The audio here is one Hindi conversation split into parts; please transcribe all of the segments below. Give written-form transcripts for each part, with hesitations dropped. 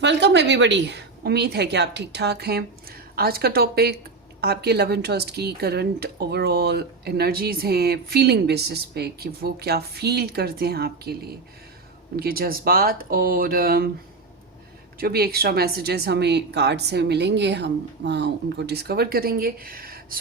Welcome everybody. उम्मीद है कि आप ठीक ठाक हैं। आज का टॉपिक आपके लव इंटरेस्ट की करंट ओवरऑल एनर्जीज हैं, फीलिंग बेसिस पे कि वो क्या फील करते हैं आपके लिए, उनके जज्बात और जो भी एक्स्ट्रा मैसेजेस हमें कार्ड से मिलेंगे हम उनको डिस्कवर करेंगे।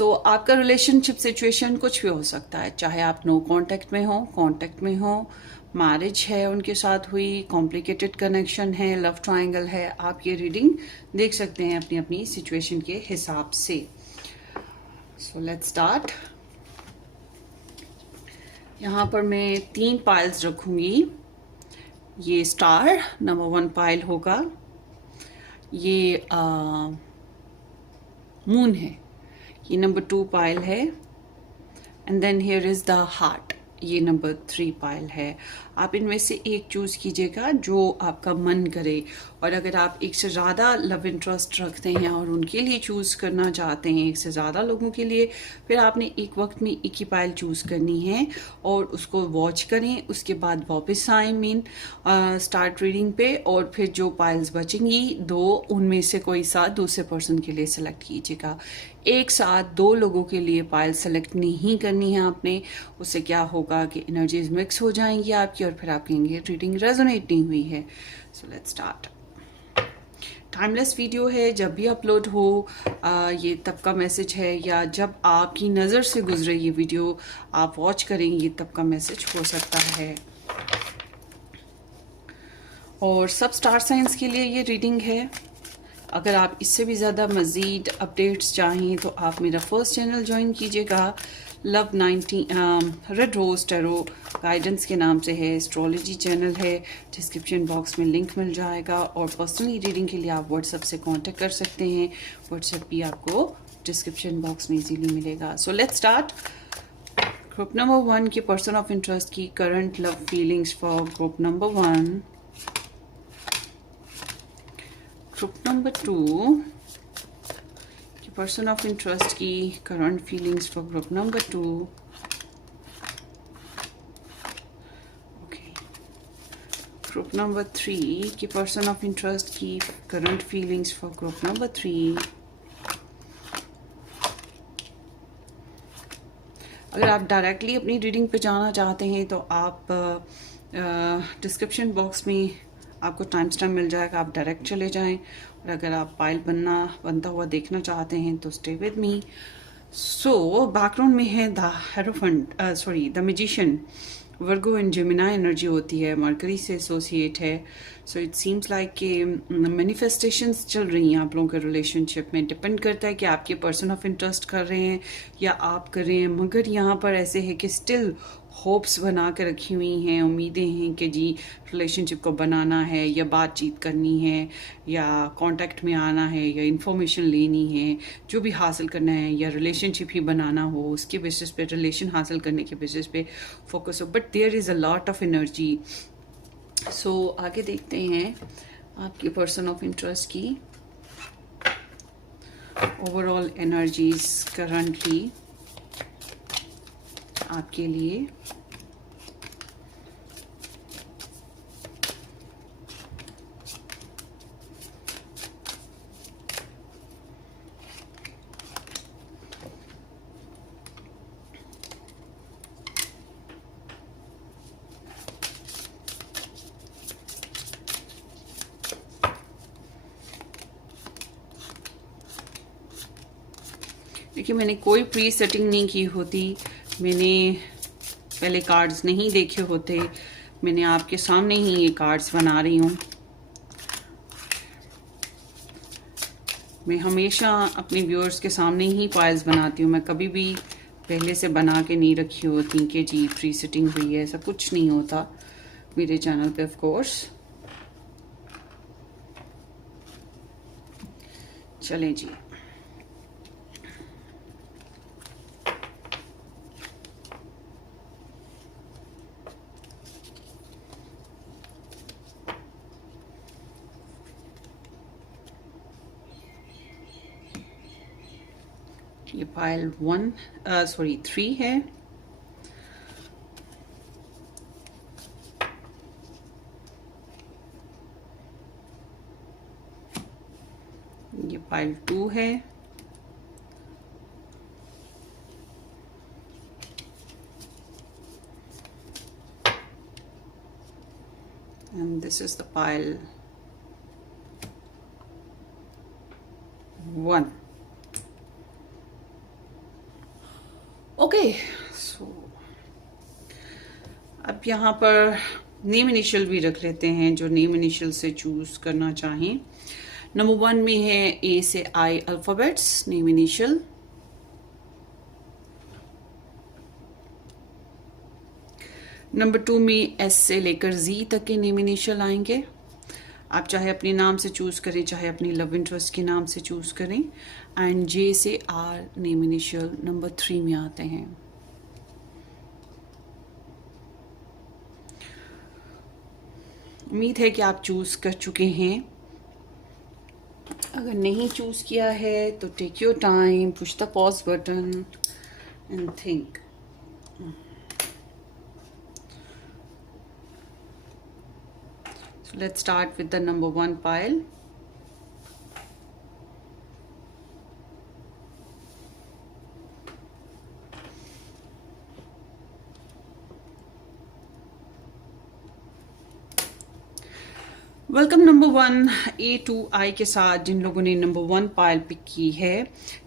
आपका रिलेशनशिप सिचुएशन कुछ भी हो सकता है, चाहे आप नो कांटेक्ट में हो, कांटेक्ट में हो, मैरिज है उनके साथ हुई, कॉम्प्लिकेटेड कनेक्शन है, लव ट्रायंगल है। आप ये रीडिंग देख सकते हैं अपनी अपनी सिचुएशन के हिसाब से। So let's start. यहाँ पर मैं 3 पाइल्स रखूंगी। ये स्टार नंबर 1 पाइल होगा, ये मून है, ये नंबर 2 पाइल है, and then here is the heart, ये नंबर 3 पाइल है। आप इनमें से एक चूज कीजिएगा जो आपका मन करे। और अगर आप एक से ज़्यादा लव इंटरेस्ट रखते हैं और उनके लिए चूज करना चाहते हैं, एक से ज़्यादा लोगों के लिए, फिर आपने एक वक्त में एक ही पाइल चूज करनी है और उसको वॉच करें। उसके बाद वापस आए स्टार्ट रीडिंग पे, और फिर जो पाइल्स बचेंगी 2, उनमें से कोई सा दूसरे पर्सन के लिए सेलेक्ट कीजिएगा। एक साथ 2 लोगों के लिए पाइल सेलेक्ट नहीं करनी है आपने। उससे क्या होगा कि एनर्जीज मिक्स हो जाएंगी आपकी और फिर आप कहेंगे रीडिंग रेजोनेट नहीं हुई है। So let's start. Timeless video है, जब भी अपलोड हो ये तब का मैसेज है, या जब आपकी नज़र से गुजरे ये वीडियो आप वॉच करेंगे तब का मैसेज हो सकता है। और सब स्टार साइंस के लिए ये रीडिंग है। अगर आप इससे भी ज़्यादा मज़ीद अपडेट्स चाहें तो आप मेरा फर्स्ट चैनल ज्वाइन कीजिएगा। Love 90 red rose tarot guidance के नाम से है, एस्ट्रोलॉजी चैनल है। डिस्क्रिप्शन बॉक्स में लिंक मिल जाएगा। और पर्सनली रीडिंग के लिए आप व्हाट्सएप से कांटेक्ट कर सकते हैं। व्हाट्सएप भी आपको डिस्क्रिप्शन बॉक्स में इजीली मिलेगा। So let's start. Group number 1 के पर्सन ऑफ इंटरेस्ट की current love feelings for group number 1। Group number 2 की पर्सन ऑफ इंटरेस्ट की current feelings for group number 2। Okay, group number 3 की पर्सन ऑफ इंटरेस्ट की current feelings for group number 3। अगर आप डायरेक्टली अपनी रीडिंग पे जाना चाहते हैं तो आप डिस्क्रिप्शन बॉक्स में आपको टाइम स्टैम्प मिल जाएगा, आप डायरेक्ट चले जाएं। और अगर आप पाइल बनता हुआ देखना चाहते हैं तो stay with me. So background में है the hierophant, the magician. Virgo and Gemini energy होती है, मरकरी से एसोसिएट है। सो इट सीम्स लाइक कि मैनिफेस्टेशंस चल रही हैं आप लोगों के रिलेशनशिप में। डिपेंड करता है कि आपके पर्सन ऑफ इंटरेस्ट कर रहे हैं या आप कर रहे हैं, मगर यहाँ पर ऐसे है कि स्टिल होप्स बना के रखी हुई हैं, उम्मीदें हैं कि जी रिलेशनशिप को बनाना है या बातचीत करनी है या कांटेक्ट में आना है या इंफॉर्मेशन लेनी है, जो भी हासिल करना है या रिलेशनशिप ही बनाना हो, उसके बेसिस पे, रिलेशन हासिल करने के बेसिस पे फोकस हो। But there is a lot of energy. So आगे देखते हैं आपके पर्सन ऑफ इंटरेस्ट की ओवरऑल एनर्जीज करंटली आपके लिए। देखिए, मैंने कोई प्री सेटिंग नहीं की होती, मैंने पहले कार्ड्स नहीं देखे होते, मैंने आपके सामने ही ये कार्ड्स बना रही हूँ। मैं हमेशा अपने व्यूअर्स के सामने ही पाइल्स बनाती हूँ, मैं कभी भी पहले से बना के नहीं रखी होती कि जी प्री सेटिंग हुई है, ऐसा कुछ नहीं होता मेरे चैनल पे ऑफ कोर्स। चलें जी, ये पाइल 3 है। पाइल 2 है, and this is the pile 1. Okay, so अब यहाँ पर नेम इनिशियल भी रख लेते हैं, जो नेम इनिशियल से चूज करना चाहें. नंबर 1 में है ए से आई अल्फाबेट्स नेम इनिशियल. नंबर 2 में एस से लेकर जी तक के नेम इनिशियल आएंगे. आप चाहे अपने नाम से चूज करें, चाहे अपनी लव इंटरेस्ट के नाम से चूज करें. एंड जे से आर नेम इनिशियल नंबर 3 में आते हैं. उम्मीद है कि आप चूज कर चुके हैं. अगर नहीं चूज किया है तो take your time, push the pause button and think. So let's start with the number 1 pile. Welcome number 1 A to I के साथ जिन लोगों ने नंबर 1 पाइल पिक की है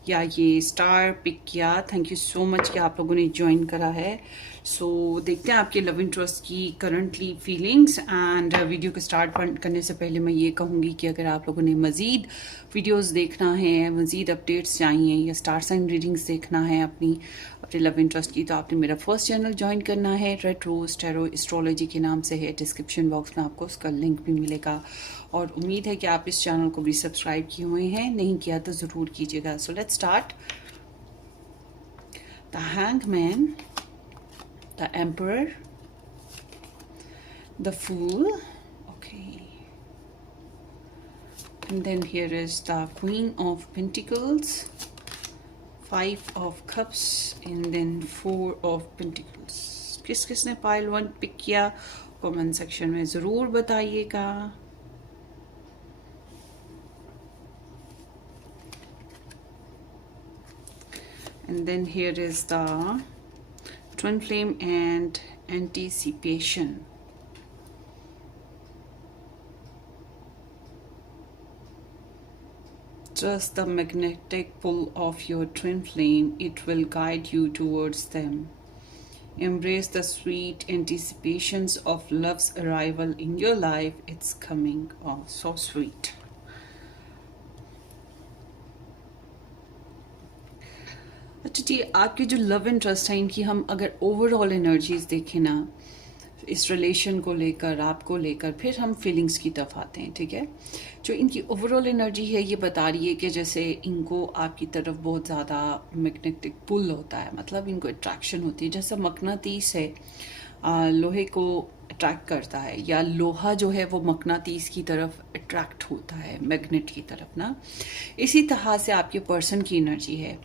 या ये स्टार पिक किया, थैंक यू सो मच कि आप लोगों ने ज्वाइन करा है. सो देखते हैं आपके लव इंटरेस्ट की करंटली फीलिंग्स. एंड वीडियो को स्टार्ट करने से पहले मैं ये कहूँगी कि अगर आप लोगों ने मज़ीद वीडियोस देखना है, मज़ीद अपडेट्स चाहिए या स्टार साइन रीडिंग्स देखना है अपने लव इंटरेस्ट की, तो आपने मेरा फर्स्ट चैनल ज्वाइन करना है. रेड रोज टैरो एस्ट्रोलॉजी के नाम से है. डिस्क्रिप्शन बॉक्स में आपको उसका लिंक भी मिलेगा. और उम्मीद है कि आप इस चैनल को भी सब्सक्राइब किए हुए हैं, नहीं किया तो ज़रूर कीजिएगा. So let's start. The hangman, the emperor, the fool, okay, and then here is the queen of pentacles, 5 of cups, and then 4 of pentacles. किस किसने पाइल 1 पिक किया कमेंट सेक्शन में जरूर बताइएगा. And then here is the twin flame and anticipation. Trust the magnetic pull of your twin flame. It will guide you towards them. Embrace the sweet anticipations of love's arrival in your life. It's coming. Oh, so sweet. अच्छा जी, आपके जो लव इंटरेस्ट है इनकी हम अगर ओवरऑल एनर्जीज देखें ना, इस रिलेशन को लेकर, आपको लेकर, फिर हम फीलिंग्स की तरफ आते हैं. ठीक है, जो इनकी ओवरऑल एनर्जी है ये बता रही है कि जैसे इनको आपकी तरफ बहुत ज़्यादा मैग्नेटिक पुल होता है, मतलब इनको अट्रैक्शन होती है. जैसा मकनातीस है लोहे को अट्रैक्ट करता है, या लोहा जो है वो मकनातीस की तरफ अट्रैक्ट होता है, मैग्नेट की तरफ ना. इसी तरह से आपके पर्सन की एनर्जी है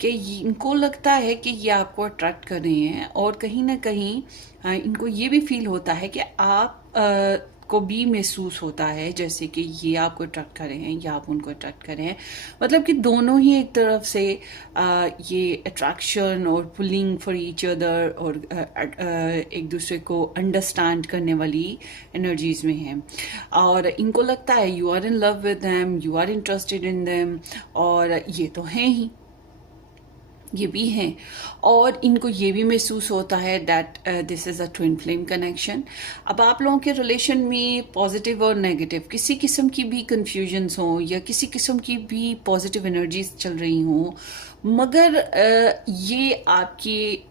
कि इनको लगता है कि ये आपको अट्रैक्ट कर रहे हैं, और कहीं ना कहीं इनको ये भी फील होता है कि आप को भी महसूस होता है जैसे कि ये आपको अट्रैक्ट कर रहे हैं या आप उनको अट्रैक्ट कर रहे हैं. मतलब कि दोनों ही एक तरफ से ये अट्रैक्शन और पुलिंग फॉर ईच अदर और एक दूसरे को अंडरस्टैंड करने वाली एनर्जीज में हैं. और इनको लगता है you are in love with them, you are interested in them, और ये तो हैं ही, ये भी हैं. और इनको ये भी महसूस होता है that this is a twin flame connection. अब आप लोगों के रिलेशन में पॉजिटिव और नेगेटिव किसी किस्म की भी कन्फ्यूजन्स हो या किसी किस्म की भी पॉजिटिव एनर्जीज चल रही हों, मगर ये आपकी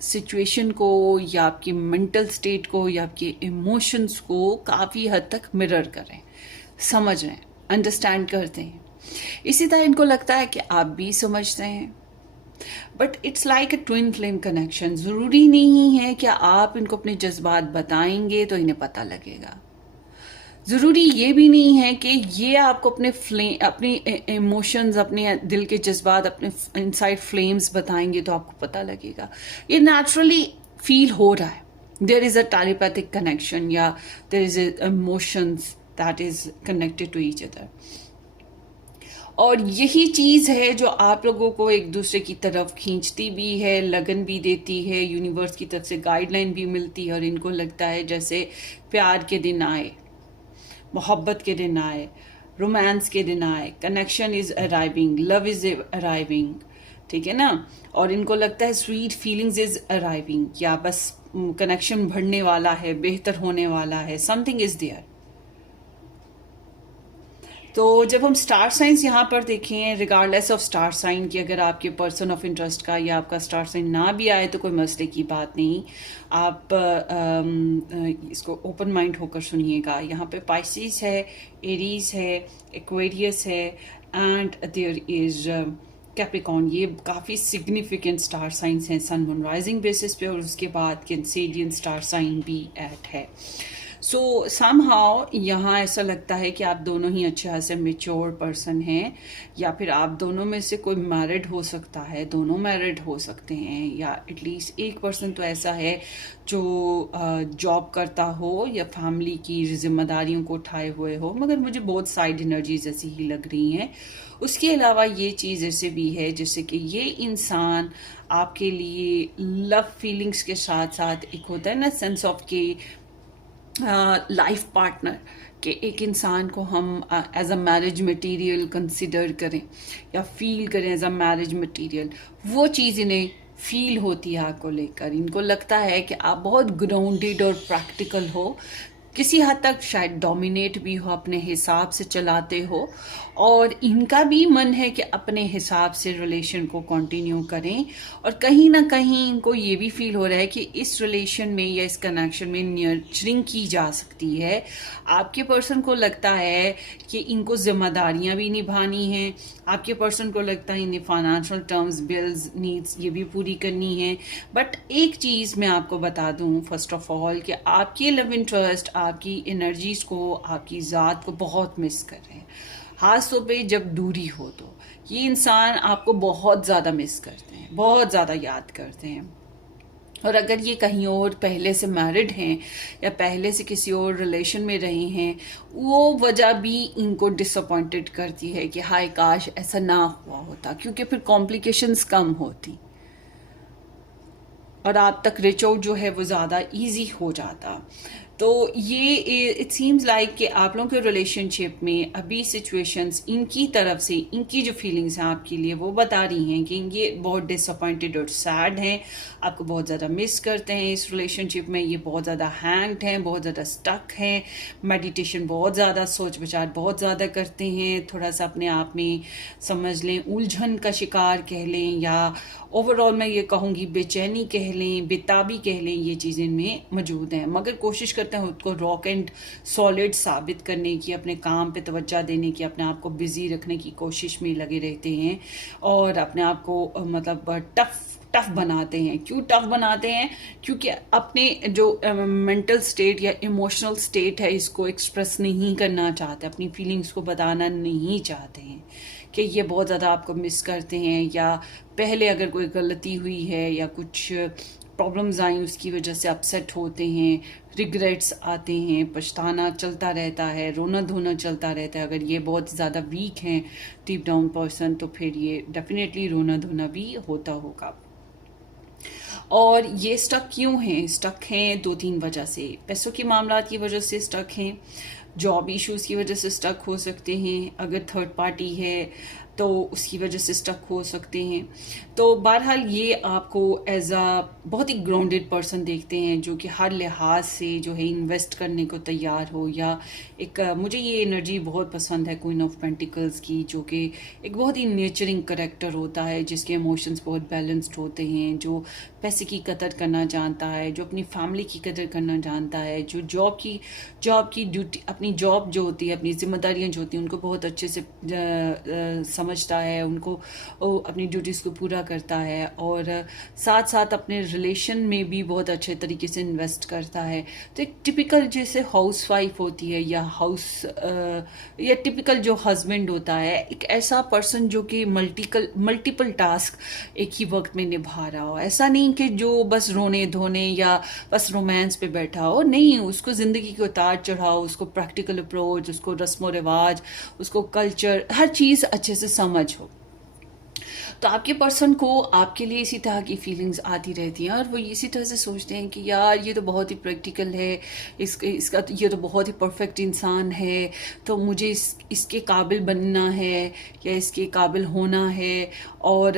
सिचुएशन को या आपकी मेंटल स्टेट को या आपके इमोशंस को काफ़ी हद तक मिरर करें, समझ रहे हैं, अंडरस्टैंड करते हैं. इसी तरह इनको लगता है कि आप भी समझते हैं. But it's like a twin flame connection. ज़रूरी नहीं है कि आप इनको अपने जज्बात बताएंगे तो इन्हें पता लगेगा. ज़रूरी ये भी नहीं है कि ये आपको अपनी इमोशंस, अपने दिल के जज्बात, अपने इनसाइड फ्लेम्स बताएंगे तो आपको पता लगेगा. ये नेचुरली फील हो रहा है. There is a telepathic connection या there is emotions that is connected to each other. और यही चीज़ है जो आप लोगों को एक दूसरे की तरफ खींचती भी है, लगन भी देती है, यूनिवर्स की तरफ से गाइडलाइन भी मिलती है और इनको लगता है जैसे प्यार के दिन आए, मोहब्बत के दिन आए, रोमांस के दिन आए, connection is arriving, love is arriving, ठीक है ना। और इनको लगता है स्वीट फीलिंग्स इज अराइविंग, या बस कनेक्शन बढ़ने वाला है, बेहतर होने वाला है, समथिंग इज देयर। तो जब हम स्टार साइंस यहाँ पर देखें, रिगार्डलेस ऑफ स्टार साइन कि अगर आपके पर्सन ऑफ इंटरेस्ट का या आपका स्टार साइन ना भी आए तो कोई मसले की बात नहीं, आप इसको ओपन माइंड होकर सुनिएगा। यहाँ पे पाइसिस है, एरीज है, एक्वेरियस है एंड देयर इज कैप्रिकॉर्न। ये काफ़ी सिग्निफिकेंट स्टार साइंस हैं सन मून राइजिंग बेसिस पे, और उसके बाद कैंसेरियन स्टार साइन भी ऐड है। सो समहाउ यहाँ ऐसा लगता है कि आप दोनों ही अच्छे खासे मेच्योर पर्सन हैं, या फिर आप दोनों में से कोई मैरिड हो सकता है, दोनों मैरिड हो सकते हैं, या एटलीस्ट एक पर्सन तो ऐसा है जो जॉब करता हो या फैमिली की जिम्मेदारियों को उठाए हुए हो, मगर मुझे बहुत साइड एनर्जीज ऐसी ही लग रही हैं। उसके अलावा ये चीज़ ऐसे भी है जैसे कि ये इंसान आपके लिए लव फीलिंग्स के साथ साथ एक होता है ना सेंस ऑफ के लाइफ पार्टनर के एक इंसान को हम as a marriage material consider करें या फील करें एज अ मैरिज मटेरियल, वो चीज़ इन्हें फील होती है आपको लेकर। इनको लगता है कि आप बहुत ग्राउंडेड और प्रैक्टिकल हो, किसी हद तक शायद डोमिनेट भी हो, अपने हिसाब से चलाते हो, और इनका भी मन है कि अपने हिसाब से रिलेशन को कंटिन्यू करें। और कहीं ना कहीं इनको ये भी फील हो रहा है कि इस रिलेशन में या इस कनेक्शन में नर्चरिंग की जा सकती है। आपके पर्सन को लगता है कि इनको जिम्मेदारियां भी निभानी हैं, आपके पर्सन को लगता है इन्हें फाइनेंशियल टर्म्स, बिल्स, नीड्स ये भी पूरी करनी है। बट एक चीज़ मैं आपको बता दूं फर्स्ट ऑफ ऑल कि आपके लव इंटरेस्ट आपकी एनर्जीज को, आपकी ज़ात को बहुत मिस कर रहे हैं। खास तौर पे जब दूरी हो तो ये इंसान आपको बहुत ज़्यादा मिस करते हैं, बहुत ज़्यादा याद करते हैं। और अगर ये कहीं और पहले से मैरिड हैं या पहले से किसी और रिलेशन में रहे हैं, वो वजह भी इनको डिसअपॉइंटेड करती है कि हाय काश ऐसा ना हुआ होता, क्योंकि फिर कॉम्प्लिकेशंस कम होती और आप तक रीच आउट जो है वो ज़्यादा इजी हो जाता। तो ये इट सीम्स लाइक कि आप लोगों के रिलेशनशिप में अभी सिचुएशंस इनकी तरफ से, इनकी जो फीलिंग्स हैं आपके लिए वो बता रही हैं कि ये बहुत डिसअपॉइंटेड और सैड हैं, आपको बहुत ज़्यादा मिस करते हैं इस रिलेशनशिप में, ये बहुत ज़्यादा हैंग्ड हैं, बहुत ज़्यादा स्टक हैं, मेडिटेशन बहुत ज़्यादा, सोच विचार बहुत ज़्यादा करते हैं, थोड़ा सा अपने आप में समझ लें उलझन का शिकार कह लें, या ओवरऑल मैं ये कहूँगी बेचैनी कह लें, बेताबी कह लें, ये चीज़ें इनमें मौजूद हैं। मगर कोशिश करते हैं उसको रॉक एंड सॉलिड साबित करने की, अपने काम पे तवज्जो देने की, अपने आप को बिजी रखने की कोशिश में लगे रहते हैं और अपने आप को मतलब टफ बनाते हैं। क्यों टफ बनाते हैं? क्योंकि अपने जो मेंटल स्टेट या इमोशनल स्टेट है इसको एक्सप्रेस नहीं करना चाहते, अपनी फीलिंग्स को बताना नहीं चाहते हैं कि ये बहुत ज़्यादा आपको मिस करते हैं, या पहले अगर कोई गलती हुई है या कुछ प्रॉब्लम्स आई उसकी वजह से अपसेट होते हैं, रिग्रेट्स आते हैं, पछताना चलता रहता है, रोना धोना चलता रहता है। अगर ये बहुत ज़्यादा वीक हैं डीप डाउन पर्सन तो फिर ये डेफिनेटली रोना धोना भी होता होगा। और ये स्टक क्यों हैं? स्टक हैं 2-3 वजह से। पैसों के मामला की वजह से स्टक हैं, जॉब इश्यूज़ की वजह से स्टक हो सकते हैं, अगर थर्ड पार्टी है तो उसकी वजह से स्टक हो सकते हैं। तो बहरहाल ये आपको एज अ बहुत ही ग्राउंडेड पर्सन देखते हैं जो कि हर लिहाज से जो है इन्वेस्ट करने को तैयार हो, या एक मुझे ये एनर्जी बहुत पसंद है क्वीन ऑफ पेंटिकल्स की, जो कि एक बहुत ही नेचरिंग करेक्टर होता है, जिसके इमोशंस बहुत बैलेंस्ड होते हैं, जो पैसे की कदर करना जानता है, जो अपनी फैमिली की कदर करना जानता है, जो जॉब की ड्यूटी, अपनी जॉब जो होती है, अपनी जिम्मेदारियां जो होती हैं उनको बहुत अच्छे से समझता है, उनको अपनी ड्यूटीज़ को पूरा करता है, और साथ साथ अपने रिलेशन में भी बहुत अच्छे तरीके से इन्वेस्ट करता है। तो एक टिपिकल जैसे हाउस वाइफ होती है या या टिपिकल जो हस्बैंड होता है, एक ऐसा पर्सन जो कि मल्टीपल टास्क एक ही वक्त में निभा रहा हो। ऐसा नहीं कि जो बस रोने धोने या बस रोमांस पे बैठा हो, नहीं, उसको ज़िंदगी के उतार चढ़ाओ, उसको प्रैक्टिकल अप्रोच, उसको रस्म रिवाज, उसको कल्चर, हर चीज़ अच्छे से समझ हो। तो आपके पर्सन को आपके लिए इसी तरह की फीलिंग्स आती रहती हैं, और वो इसी तरह से सोचते हैं कि यार ये तो बहुत ही प्रैक्टिकल है, इसका ये तो बहुत ही परफेक्ट इंसान है, तो मुझे इसके काबिल बनना है या इसके काबिल होना है। और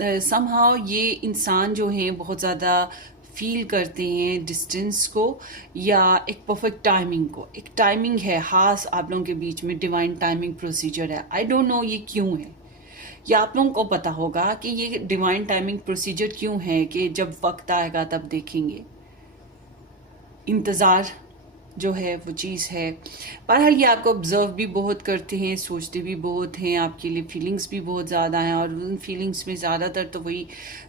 समहाउ ये इंसान जो है बहुत ज़्यादा फील करते हैं डिस्टेंस को या एक परफेक्ट टाइमिंग को। एक टाइमिंग है खास आप लोगों के बीच में, डिवाइन टाइमिंग प्रोसीजर है। आई डोंट नो ये क्यों है, या आप लोगों को पता होगा कि ये डिवाइन टाइमिंग प्रोसीजर क्यों है, कि जब वक्त आएगा तब देखेंगे। इंतज़ार जो है वो चीज़ है। बहरहाल ये आपको ऑब्जर्व भी बहुत करते हैं, सोचते भी बहुत हैं, आपके लिए फीलिंग्स भी बहुत ज़्यादा हैं, और उन फीलिंग्स में ज़्यादातर तो वही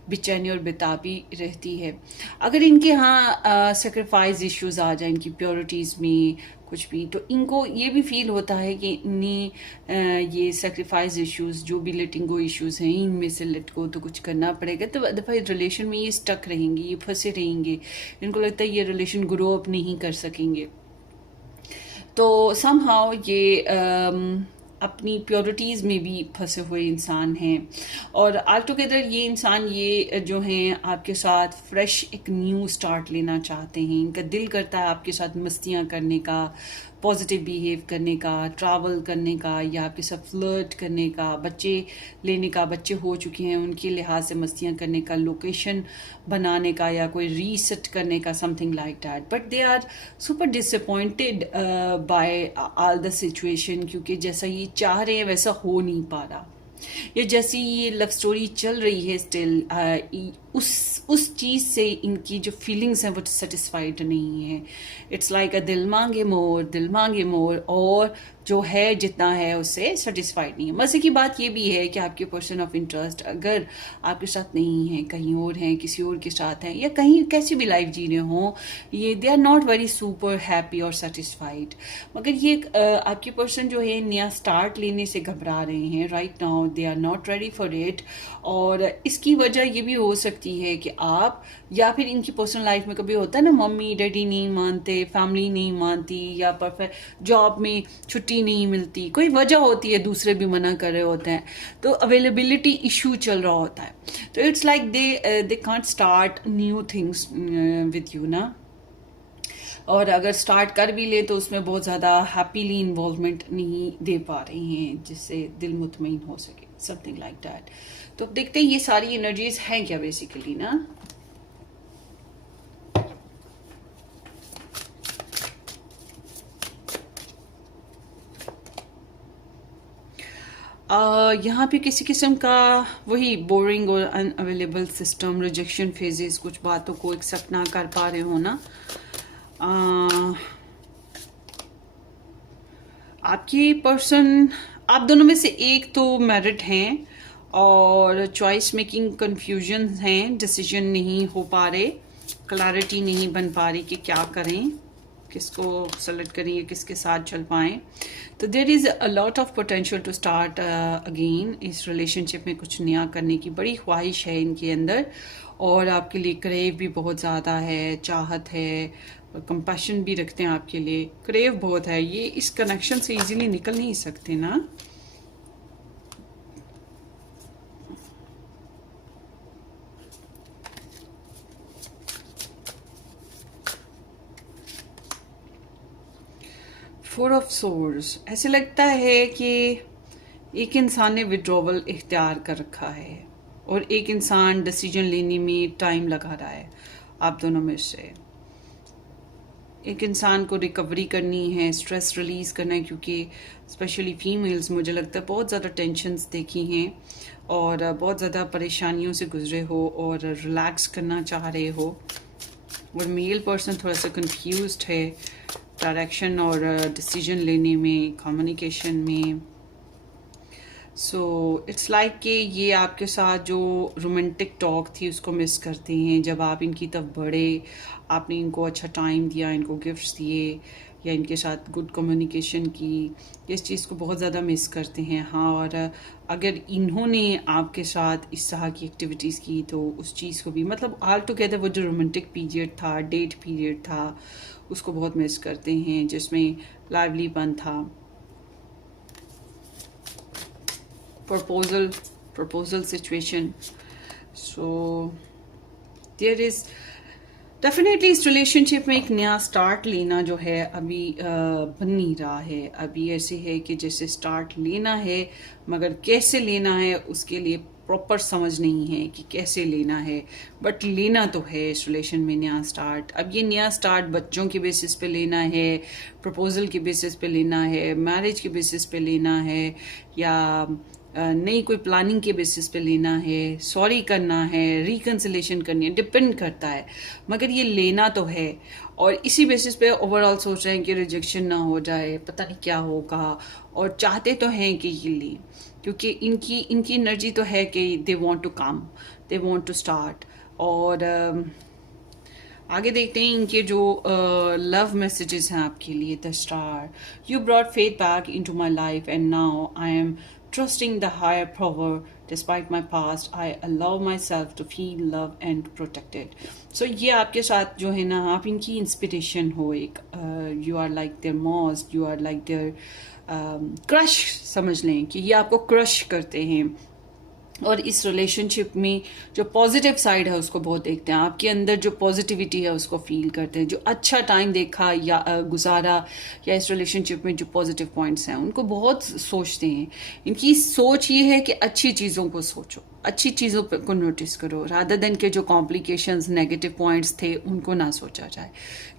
बेचैनी और बेताबी रहती है। अगर इनके यहाँ सेक्रीफाइस इश्यूज आ जाए, इनकी प्योरिटीज़ में कुछ भी, तो इनको ये भी फील होता है कि इन्हीं ये सेक्रीफाइस इश्यूज जो भी लेटिंग गो इश्यूज हैं, इनमें से लेट गो तो कुछ करना पड़ेगा। तो दफ़ा रिलेशन में ये स्टक रहेंगे, ये फंसे रहेंगे, इनको लगता है ये रिलेशन ग्रो अप नहीं कर सकेंगे। तो समहाउ ये अपनी प्योरिटीज़ में भी फंसे हुए इंसान हैं, और ऑल टुगेदर ये इंसान ये जो हैं आपके साथ फ्रेश एक न्यू स्टार्ट लेना चाहते हैं। इनका दिल करता है आपके साथ मस्तियाँ करने का, पॉजिटिव बिहेव करने का, ट्रैवल करने का, या आपके साथ फ्लर्ट करने का, बच्चे लेने का, बच्चे हो चुके हैं उनके लिहाज से मस्तियाँ करने का, लोकेशन बनाने का, या कोई रीसेट करने का, something like that. But they are super disappointed by all the situation, क्योंकि जैसा ये चाह रहे हैं वैसा हो नहीं पा रहा। ये जैसी ये लव स्टोरी चल रही है स्टिल उस चीज़ से इनकी जो फीलिंग्स हैं वो सेटिस्फाइड नहीं है। इट्स लाइक अ दिल मांगे मोर, और जो है जितना है उससे सेटिस्फाइड नहीं है। मज़े की बात ये भी है कि आपके पर्सन ऑफ इंटरेस्ट अगर आपके साथ नहीं है, कहीं और हैं, किसी और के साथ हैं, या कहीं कैसी भी लाइफ जी रहे हों, ये they are not very super happy और सेटिस्फाइड। मगर ये आपके पर्सन जो है नया स्टार्ट लेने से घबरा रहे हैं। Right now they are not ready for it, और इसकी वजह ये भी हो सकती है कि आप, या फिर इनकी पर्सनल लाइफ में कभी होता है ना, मम्मी डैडी नहीं मानते, फैमिली नहीं मानती, या परफेक्ट जॉब में छुट्टी नहीं मिलती, कोई वजह होती है, दूसरे भी मना कर रहे होते हैं, तो अवेलेबिलिटी इशू चल रहा होता है। तो it's like they can't start new things with you ना, और अगर स्टार्ट कर भी ले तो उसमें बहुत ज़्यादा हैप्पीली इन्वॉल्वमेंट नहीं दे पा रही हैं जिससे दिल मुतमईन हो सके, समथिंग लाइक दैट। तो अब देखते हैं ये सारी एनर्जीज हैं क्या बेसिकली ना। यहाँ पे किसी किस्म का वही बोरिंग और अनअवेलेबल सिस्टम, रिजेक्शन फेजेस, कुछ बातों को एक्सेप्ट ना कर पा रहे हो ना। आपकी पर्सन, आप दोनों में से एक तो मैरिड हैं और चॉइस मेकिंग कंफ्यूजन हैं, डिसीजन नहीं हो पा रहे, क्लैरिटी नहीं बन पा रही कि क्या करें, किसको सेलेक्ट करें या किसके साथ चल पाएं। तो there is a lot of potential to start again. इस रिलेशनशिप में कुछ नया करने की बड़ी ख्वाहिश है इनके अंदर, और आपके लिए क्रेव भी बहुत ज़्यादा है, चाहत है, और कंपैशन भी रखते हैं आपके लिए, क्रेव बहुत है। ये इस कनेक्शन से इजीली निकल नहीं सकते ना। फोर ऑफ सोर्ड्स, ऐसे लगता है कि एक इंसान ने विड्रॉवल इख्तियार कर रखा है और एक इंसान डिसीजन लेने में टाइम लगा रहा है। आप दोनों में से एक इंसान को रिकवरी करनी है, स्ट्रेस रिलीज़ करना है, क्योंकि स्पेशली फीमेल्स मुझे लगता है बहुत ज़्यादा टेंशन्स देखी हैं और बहुत ज़्यादा परेशानियों से गुजरे हो और रिलैक्स करना चाह रहे हो, और मेल पर्सन थोड़ा सा कंफ्यूज्ड है डायरेक्शन और डिसीजन लेने में, कम्युनिकेशन में। सो इट्स लाइक कि ये आपके साथ जो रोमांटिक टॉक थी उसको मिस करते हैं, जब आप इनकी तरफ बढ़े, आपने इनको अच्छा टाइम दिया, इनको गिफ्ट्स दिए या इनके साथ गुड कम्युनिकेशन की, इस चीज़ को बहुत ज़्यादा मिस करते हैं। हाँ, और अगर इन्होंने आपके साथ इस तरह की एक्टिविटीज़ की तो उस चीज़ को भी, मतलब ऑल टुगेदर वो जो रोमांटिक पीरियड था, डेट पीरियड था, उसको बहुत मिस करते हैं, जिसमें लाइवलीपन था। proposal situation. So there is definitely इस रिलेशनशिप में एक नया स्टार्ट लेना जो है अभी बन नहीं रहा है। अभी ऐसे है कि जैसे स्टार्ट लेना है मगर कैसे लेना है उसके लिए प्रॉपर समझ नहीं है कि कैसे लेना है, बट लेना तो है इस रिलेशन में नया स्टार्ट। अब ये नया स्टार्ट बच्चों के बेसिस पे लेना है, प्रपोजल के बेसिस पे लेना है, मैरिज के बेसिस पे लेना है, या नई कोई प्लानिंग के बेसिस पे लेना है, सॉरी करना है, रिकन्सिलेशन करनी है, डिपेंड करता है, मगर ये लेना तो है। और इसी बेसिस पे ओवरऑल सोच रहे हैं कि रिजेक्शन ना हो जाए, पता नहीं क्या होगा, और चाहते तो हैं कि ये ले, क्योंकि इनकी एनर्जी तो है कि they want to come, they want to start. और आगे देखते हैं इनके जो लव मैसेजेस हैं आपके लिए। The star, you brought faith back into my life and now I am trusting the higher power. Despite my past, I allow myself to feel loved and protected. So ये आपके साथ जो है ना, आप इनकी इंस्पिरेशन हो एक, you are like their most, you are like their crush, समझ लें कि ये आपको क्रश करते हैं। और इस रिलेशनशिप में जो पॉजिटिव साइड है उसको बहुत देखते हैं, आपके अंदर जो पॉजिटिविटी है उसको फील करते हैं, जो अच्छा टाइम देखा या गुजारा, या इस रिलेशनशिप में जो पॉजिटिव पॉइंट्स हैं उनको बहुत सोचते हैं। इनकी सोच ये है कि अच्छी चीज़ों को सोचो, अच्छी चीज़ों को नोटिस करो, रादर देन के जो कॉम्प्लिकेशंस, नेगेटिव पॉइंट्स थे उनको ना सोचा जाए,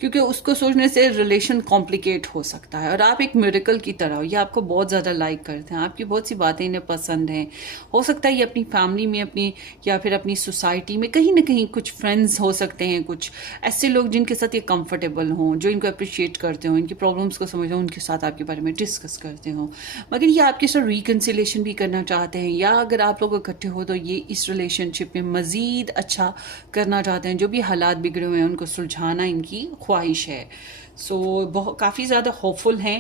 क्योंकि उसको सोचने से रिलेशन कॉम्प्लिकेट हो सकता है। और आप एक मिरेकल की तरह हो, ये आपको बहुत ज़्यादा लाइक करते हैं, आपकी बहुत सी बातें इन्हें पसंद हैं। हो सकता है ये अपनी फैमिली में, अपनी या फिर अपनी सोसाइटी में कहीं ना कहीं कुछ फ्रेंड्स हो सकते हैं, कुछ ऐसे लोग जिनके साथ ये कंफर्टेबल हों, जो इनको अप्रिशिएट करते हो, इनकी प्रॉब्लम्स को समझो, उनके साथ आपके बारे में डिस्कस करते हो। मगर ये आपके साथ रिकन्सिलेशन भी करना चाहते हैं, या अगर आप लोग इकट्ठे हो तो ये इस रिलेशनशिप में मज़ीद अच्छा करना चाहते हैं, जो भी हालात बिगड़े हुए हैं उनको सुलझाना इनकी ख्वाहिश है। सो बहुत काफ़ी ज़्यादा होपफुल हैं।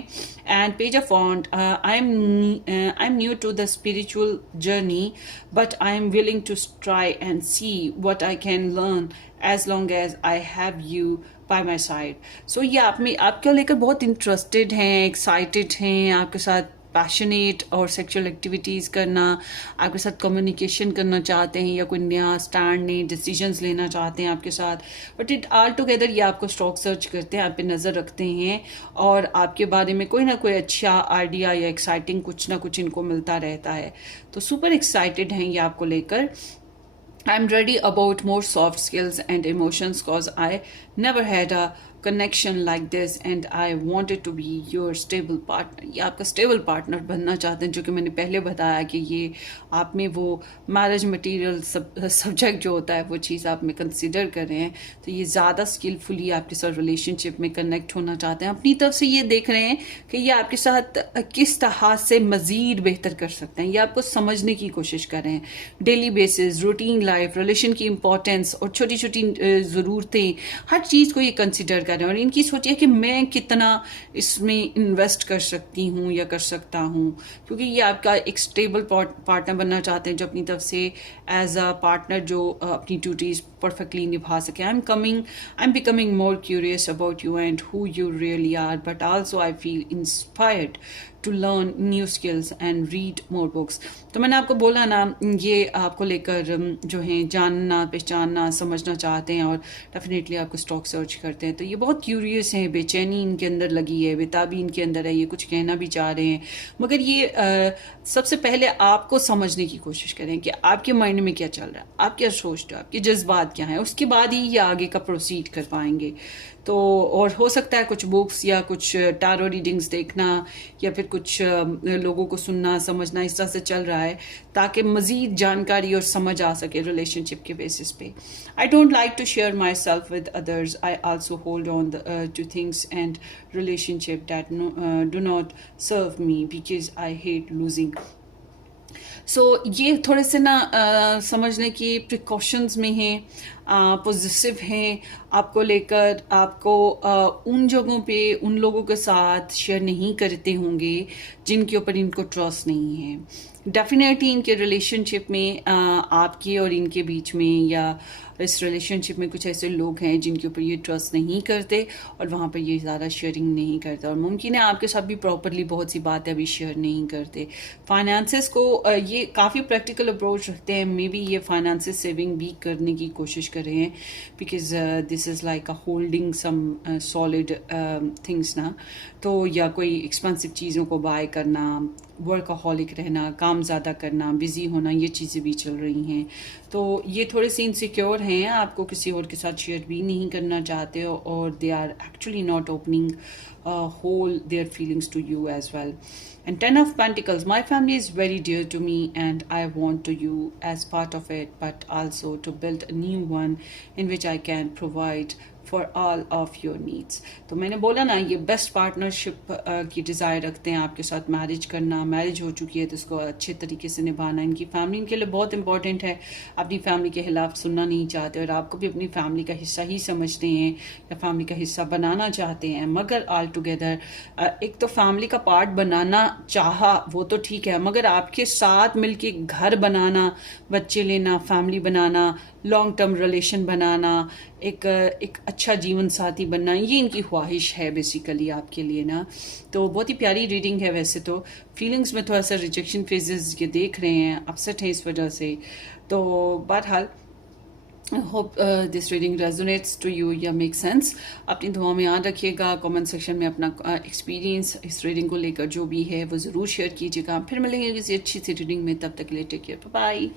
And page of wand, I am new to the spiritual journey but I am willing to try and see what I can learn as long as I have you by my side. So ये आपको लेकर बहुत इंटरेस्टेड हैं, एक्साइटेड हैं, आपके साथ पैशनेट और सेक्सुअल एक्टिविटीज़ करना, आपके साथ कम्युनिकेशन करना चाहते हैं, या कोई नया स्टैंड, नए डिसीजंस लेना चाहते हैं आपके साथ। बट इट ऑल टुगेदर ये आपको स्टॉक सर्च करते हैं, आप पे नज़र रखते हैं, और आपके बारे में कोई ना कोई अच्छा आइडिया या एक्साइटिंग कुछ ना कुछ इनको मिलता रहता है। तो सुपर एक्साइटेड हैं ये आपको लेकर। I'm ready about more soft skills and emotions cause I never had a connection like this and I wanted to be your stable partner. ये आपका स्टेबल पार्टनर बनना चाहते हैं, जो कि मैंने पहले बताया कि ये आप में वो मैरिज मटेरियल सब्जेक्ट जो होता है वो चीज़ आप में कंसिडर कर रहे हैं। तो ये ज़्यादा स्किलफुली आपके साथ रिलेशनशिप में कनेक्ट होना चाहते हैं, अपनी तरफ से ये देख रहे हैं कि ये आपके साथ किस तरह से मज़ीद बेहतर कर सकते हैं, ये आपको समझने की कोशिश कर रहे हैं। Daily basis, routine life, relation की इंपॉर्टेंस और छोटी छोटी ज़रूरतें, हर चीज़ को ये कंसिडर कर रहे हैं। और इनकी सोच है कि मैं कितना इसमें इन्वेस्ट कर सकती हूँ या कर सकता हूँ, क्योंकि ये आपका एक स्टेबल पार्टनर बनना चाहते हैं, जो अपनी तरफ से एज अ पार्टनर जो अपनी ड्यूटीज़ परफेक्टली निभा सके। I am becoming more curious about you and who you really are, but also I feel inspired to learn new skills and read more books. तो मैंने आपको बोला ना, ये आपको लेकर जो है जानना, पहचानना, समझना चाहते हैं, और डेफिनेटली आपको स्टॉक सर्च करते हैं। तो ये बहुत क्यूरियस हैं, बेचैनी इनके अंदर लगी है, बेताबी इनके अंदर है, ये कुछ कहना भी चाह रहे हैं, मगर ये सबसे पहले आपको समझने की कोशिश करें कि आपके माइंड में क्या चल रहा है, आप क्या सोचते हो, आपके जज्बात क्या हैं, उसके बाद ही ये आगे का प्रोसीड कर पाएंगे। तो और हो सकता है कुछ बुक्स या कुछ टारो रीडिंग्स देखना, या फिर कुछ लोगों को सुनना, समझना, इस तरह से चल रहा है, ताकि मज़ीद जानकारी और समझ आ सके रिलेशनशिप के बेसिस पे। I don't like to share my self with others, I also hold on to things and relationship that do not serve me because I hate losing. ये थोड़े से ना समझ लें कि प्रिकॉशंस में हैं, पॉजिटिव हैं, आपको लेकर आपको उन जगहों पे उन लोगों के साथ शेयर नहीं करते होंगे जिनके ऊपर इनको ट्रस्ट नहीं है। डेफिनेटली इनके रिलेशनशिप में आपके और इनके बीच में या इस रिलेशनशिप में कुछ ऐसे लोग हैं जिनके ऊपर ये ट्रस्ट नहीं करते और वहाँ पर ये ज़्यादा शेयरिंग नहीं करते, और मुमकिन है आपके साथ भी प्रॉपरली बहुत सी बातें अभी शेयर नहीं करते। फाइनेंसेस को ये काफ़ी प्रैक्टिकल अप्रोच रखते हैं, मे बी ये फाइनेंसेस सेविंग भी करने की कोशिश कर रहे हैं, because this is like a holding some solid things ना। तो या कोई एक्सपेंसिव चीज़ों को बाय करना, वर्कaholic रहना, काम ज़्यादा करना, बिजी होना, ये चीज़ें भी चल रही हैं। तो ये थोड़े से इनसिक्योर हैं, आपको किसी और के साथ शेयर भी नहीं करना चाहते हो, और they are actually not opening whole their feelings to you as well. And 10 of Pentacles, my family is very dear to me and I want to you as part of it, but also to build a new one in which I can provide for all of your needs. तो मैंने बोला ना, ये बेस्ट पार्टनरशिप की डिज़ायर रखते हैं आपके साथ, मैरिज करना, मैरिज हो चुकी है तो उसको अच्छे तरीके से निभाना। इनकी फैमिली इनके लिए बहुत इंपॉर्टेंट है, अपनी फैमिली के खिलाफ सुनना नहीं चाहते और आपको भी अपनी फैमिली का हिस्सा ही समझते हैं या फैमिली का हिस्सा बनाना चाहते हैं। मगर ऑल टुगेदर एक तो फैमिली का पार्ट बनाना चाहा वो तो ठीक है, मगर आपके साथ मिलके घर बनाना, बच्चे लेना, फैमिली बनाना, लॉन्ग टर्म रिलेशन बनाना, एक अच्छा जीवन साथी बनना, ये इनकी ख्वाहिश है बेसिकली आपके लिए ना। तो बहुत ही प्यारी रीडिंग है। वैसे तो फीलिंग्स में थोड़ा सा रिजेक्शन फेजेस ये देख रहे हैं, अपसेट हैं इस वजह से। तो बहरहाल hope this reading resonates to you या मेक सेंस। अपनी दुआ में याद रखिएगा, कमेंट सेक्शन में अपना एक्सपीरियंस इस रीडिंग को लेकर जो भी है वो ज़रूर शेयर कीजिएगा। फिर मिलेंगे किसी अच्छी सी रीडिंग में, तब तक के लिए take care, bye.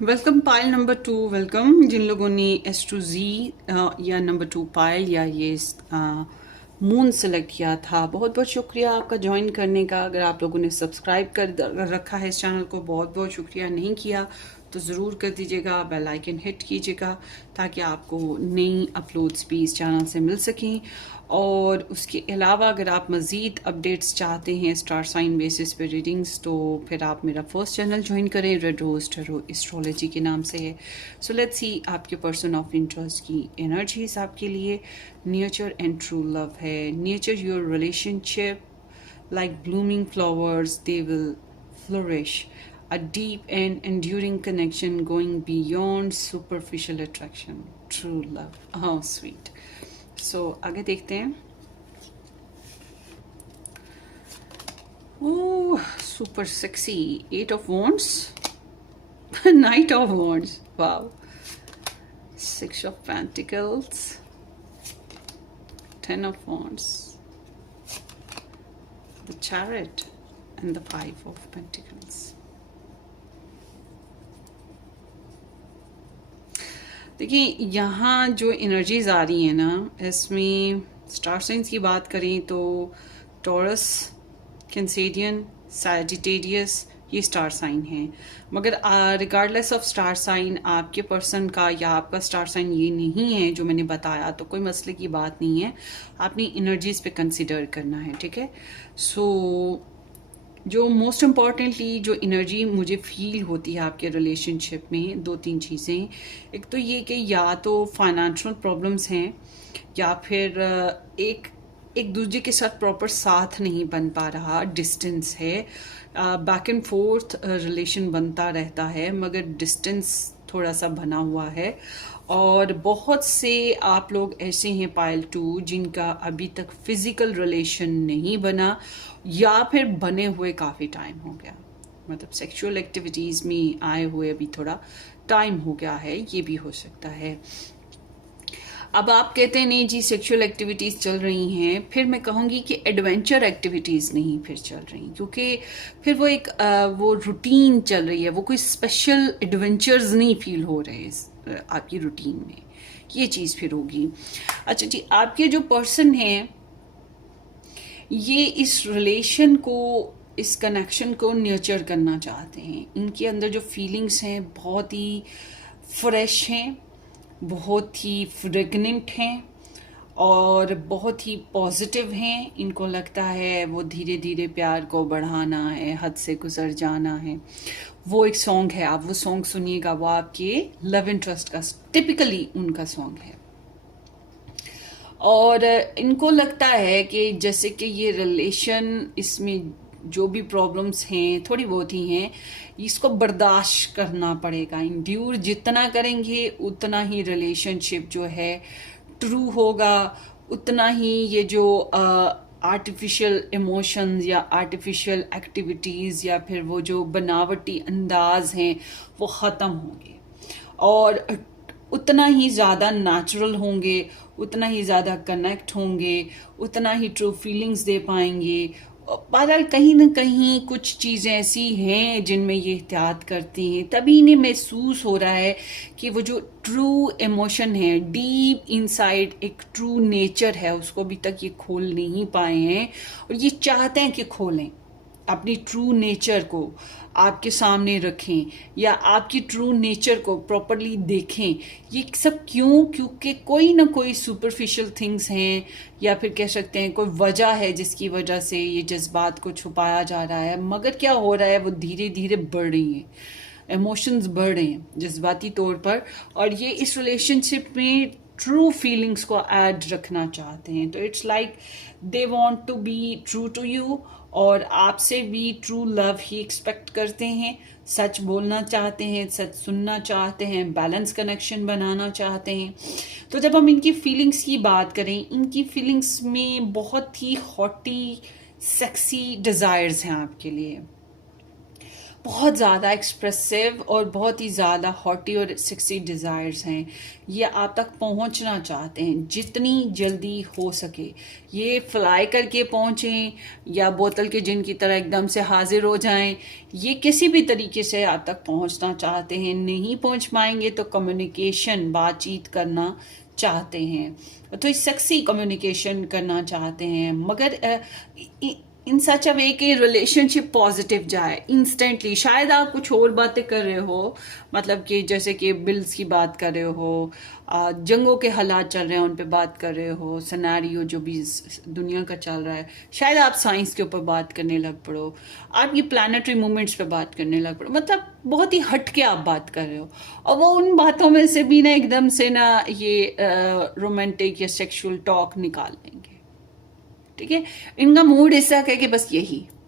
Welcome pile number 2, welcome जिन लोगों ने S2Z या नंबर 2 पाइल या ये मून सेलेक्ट किया था, बहुत बहुत शुक्रिया आपका ज्वाइन करने का। अगर आप लोगों ने सब्सक्राइब कर रखा है इस चैनल को, बहुत बहुत शुक्रिया। नहीं किया तो ज़रूर कर दीजिएगा, बेल आइकन हिट कीजिएगा ताकि आपको नई अपलोड्स भी इस चैनल से मिल सकें। और उसके अलावा अगर आप मज़ीद अपडेट्स चाहते हैं स्टार साइन बेसिस पे रीडिंग्स, तो फिर आप मेरा फर्स्ट चैनल ज्वाइन करें, रेड रोज टैरो एस्ट्रोलॉजी के नाम से है। सो लेट्स सी आपके पर्सन ऑफ इंटरेस्ट की एनर्जीज आपके लिए। नेचर एंड ट्रू लव है। Nature your relationship like blooming flowers, they will flourish, a deep and enduring connection going beyond superficial attraction, true love. How sweet. So आगे देखते हैं। Oh, super sexy. 8 of Wands. Knight of Wands. Wow. 6 of Pentacles. 10 of Wands. The Chariot and the 5 of Pentacles. देखिए यहाँ जो एनर्जीज आ रही हैं ना, इसमें स्टार साइंस की बात करें तो टॉरस, कैंसेरियन, सैजिटेरियस ये स्टार साइन हैं। मगर रिगार्डलेस ऑफ स्टार साइन, आपके पर्सन का या आपका स्टार साइन ये नहीं है जो मैंने बताया, तो कोई मसले की बात नहीं है। अपनी एनर्जीज पे कंसिडर करना है, ठीक है। सो जो मोस्ट इम्पॉर्टेंटली जो एनर्जी मुझे फील होती है आपके रिलेशनशिप में, 2-3 चीज़ें। एक तो ये कि या तो फाइनेंशियल प्रॉब्लम्स हैं, या फिर एक दूसरे के साथ प्रॉपर साथ नहीं बन पा रहा, डिस्टेंस है, बैक एंड फोर्थ रिलेशन बनता रहता है मगर डिस्टेंस थोड़ा सा बना हुआ है। और बहुत से आप लोग ऐसे हैं पाइल 2 जिनका अभी तक फिजिकल रिलेशन नहीं बना, या फिर बने हुए काफ़ी टाइम हो गया। मतलब सेक्सुअल एक्टिविटीज़ में आए हुए अभी थोड़ा टाइम हो गया है, ये भी हो सकता है। अब आप कहते हैं नहीं जी सेक्सुअल एक्टिविटीज़ चल रही हैं, फिर मैं कहूँगी कि एडवेंचर एक्टिविटीज़ नहीं फिर चल रही, क्योंकि फिर वो एक वो रूटीन चल रही है, वो कोई स्पेशल एडवेंचर्स नहीं फील हो रहे आपकी रूटीन में, ये चीज़ फिर होगी। अच्छा जी, आपके जो पर्सन हैं ये इस रिलेशन को, इस कनेक्शन को नर्चर करना चाहते हैं। इनके अंदर जो फीलिंग्स हैं बहुत ही फ्रेश हैं, बहुत ही फ्रेगनेंट हैं और बहुत ही पॉजिटिव हैं। इनको लगता है वो धीरे धीरे प्यार को बढ़ाना है, हद से गुजर जाना है। वो एक सॉन्ग है, आप वो सॉन्ग सुनिएगा, वो आपके लव इंटरेस्ट का टिपिकली उनका सॉन्ग है। और इनको लगता है कि जैसे कि ये रिलेशन, इसमें जो भी प्रॉब्लम्स हैं थोड़ी बहुत ही हैं, इसको बर्दाश्त करना पड़ेगा। इंड्यूर जितना करेंगे उतना ही रिलेशनशिप जो है ट्रू होगा, उतना ही ये जो आर्टिफिशियल इमोशंस या आर्टिफिशियल एक्टिविटीज़ या फिर वो जो बनावटी अंदाज हैं वो ख़त्म होंगे और उतना ही ज़्यादा नेचुरल होंगे, उतना ही ज़्यादा कनेक्ट होंगे, उतना ही ट्रू फीलिंग्स दे पाएंगे। बहरहाल कहीं ना कहीं कुछ चीज़ें ऐसी हैं जिनमें ये एहतियात करती हैं, तभी इन्हें महसूस हो रहा है कि वो जो ट्रू इमोशन है, डीप इनसाइड एक ट्रू नेचर है, उसको अभी तक ये खोल नहीं पाए हैं और ये चाहते हैं कि खोलें, अपनी ट्रू नेचर को आपके सामने रखें या आपकी ट्रू नेचर को प्रॉपरली देखें। ये सब क्यों? क्योंकि कोई ना कोई सुपरफिशियल थिंग्स हैं या फिर कह सकते हैं कोई वजह है जिसकी वजह से ये जज्बात को छुपाया जा रहा है। मगर क्या हो रहा है, वो धीरे धीरे बढ़ रही हैं, इमोशंस बढ़ रहे हैं जज्बाती तौर पर, और ये इस रिलेशनशिप में ट्रू फीलिंग्स को ऐड रखना चाहते हैं। तो it's like they want to be true to you और आपसे भी ट्रू लव ही एक्सपेक्ट करते हैं, सच बोलना चाहते हैं, सच सुनना चाहते हैं, बैलेंस कनेक्शन बनाना चाहते हैं। तो जब हम इनकी फीलिंग्स की बात करें, इनकी फीलिंग्स में बहुत ही हॉटी सेक्सी डिज़ायर्स हैं आपके लिए, बहुत ज़्यादा एक्सप्रेसिव और बहुत ही ज़्यादा हॉटी और सेक्सी डिज़ायर्स हैं। ये आप तक पहुंचना चाहते हैं जितनी जल्दी हो सके, ये फ्लाई करके पहुंचें या बोतल के जिन की तरह एकदम से हाजिर हो जाएं, ये किसी भी तरीके से आप तक पहुंचना चाहते हैं। नहीं पहुंच पाएंगे तो कम्युनिकेशन, बातचीत करना चाहते हैं, तो इस सेक्सी कम्युनिकेशन करना चाहते हैं, मगर इन सच अ वे कि रिलेशनशिप पॉजिटिव जाए इंस्टेंटली। शायद आप कुछ और बातें कर रहे हो, मतलब कि जैसे कि बिल्स की बात कर रहे हो, जंगों के हालात चल रहे हैं उन पे बात कर रहे हो, सिनेरियो जो भी दुनिया का चल रहा है, शायद आप साइंस के ऊपर बात करने लग पड़ो, आप ये प्लानिटरी मूवमेंट्स पे बात करने लग पड़ो, मतलब बहुत ही हट के आप बात कर रहे हो। और वो उन बातों में से भी ना एकदम से ना ये रोमांटिक या सेक्सुअल टॉक निकाल लेंगे, ठीक है। इनका मूड ऐसा है कि बस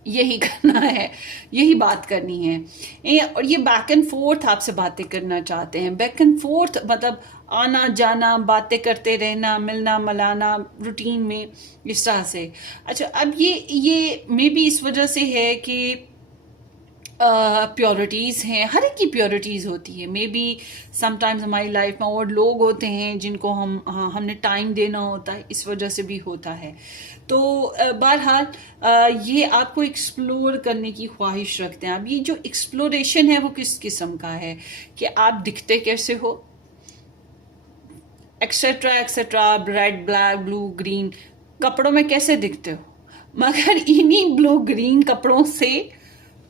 यही करना है, यही बात करनी है। और ये बैक एंड फोर्थ आपसे बातें करना चाहते हैं। बैक एंड फोर्थ मतलब आना जाना, बातें करते रहना, मिलना मलाना रूटीन में, इस तरह से। अच्छा, अब ये मे बी इस वजह से है कि प्योरिटीज़ हैं, हर एक की प्योरिटीज़ होती है। मे बी समटाइम्स हमारी लाइफ में और लोग होते हैं जिनको हमने टाइम देना होता है, इस वजह से भी होता है। तो बहरहाल ये आपको एक्सप्लोर करने की ख्वाहिश रखते हैं। अब ये जो एक्सप्लोरेशन है वो किस किस्म का है कि आप दिखते कैसे हो, etcetera etcetera, red black blue green, कपड़ों में कैसे दिखते हो, मगर इन्हीं ब्लू ग्रीन कपड़ों से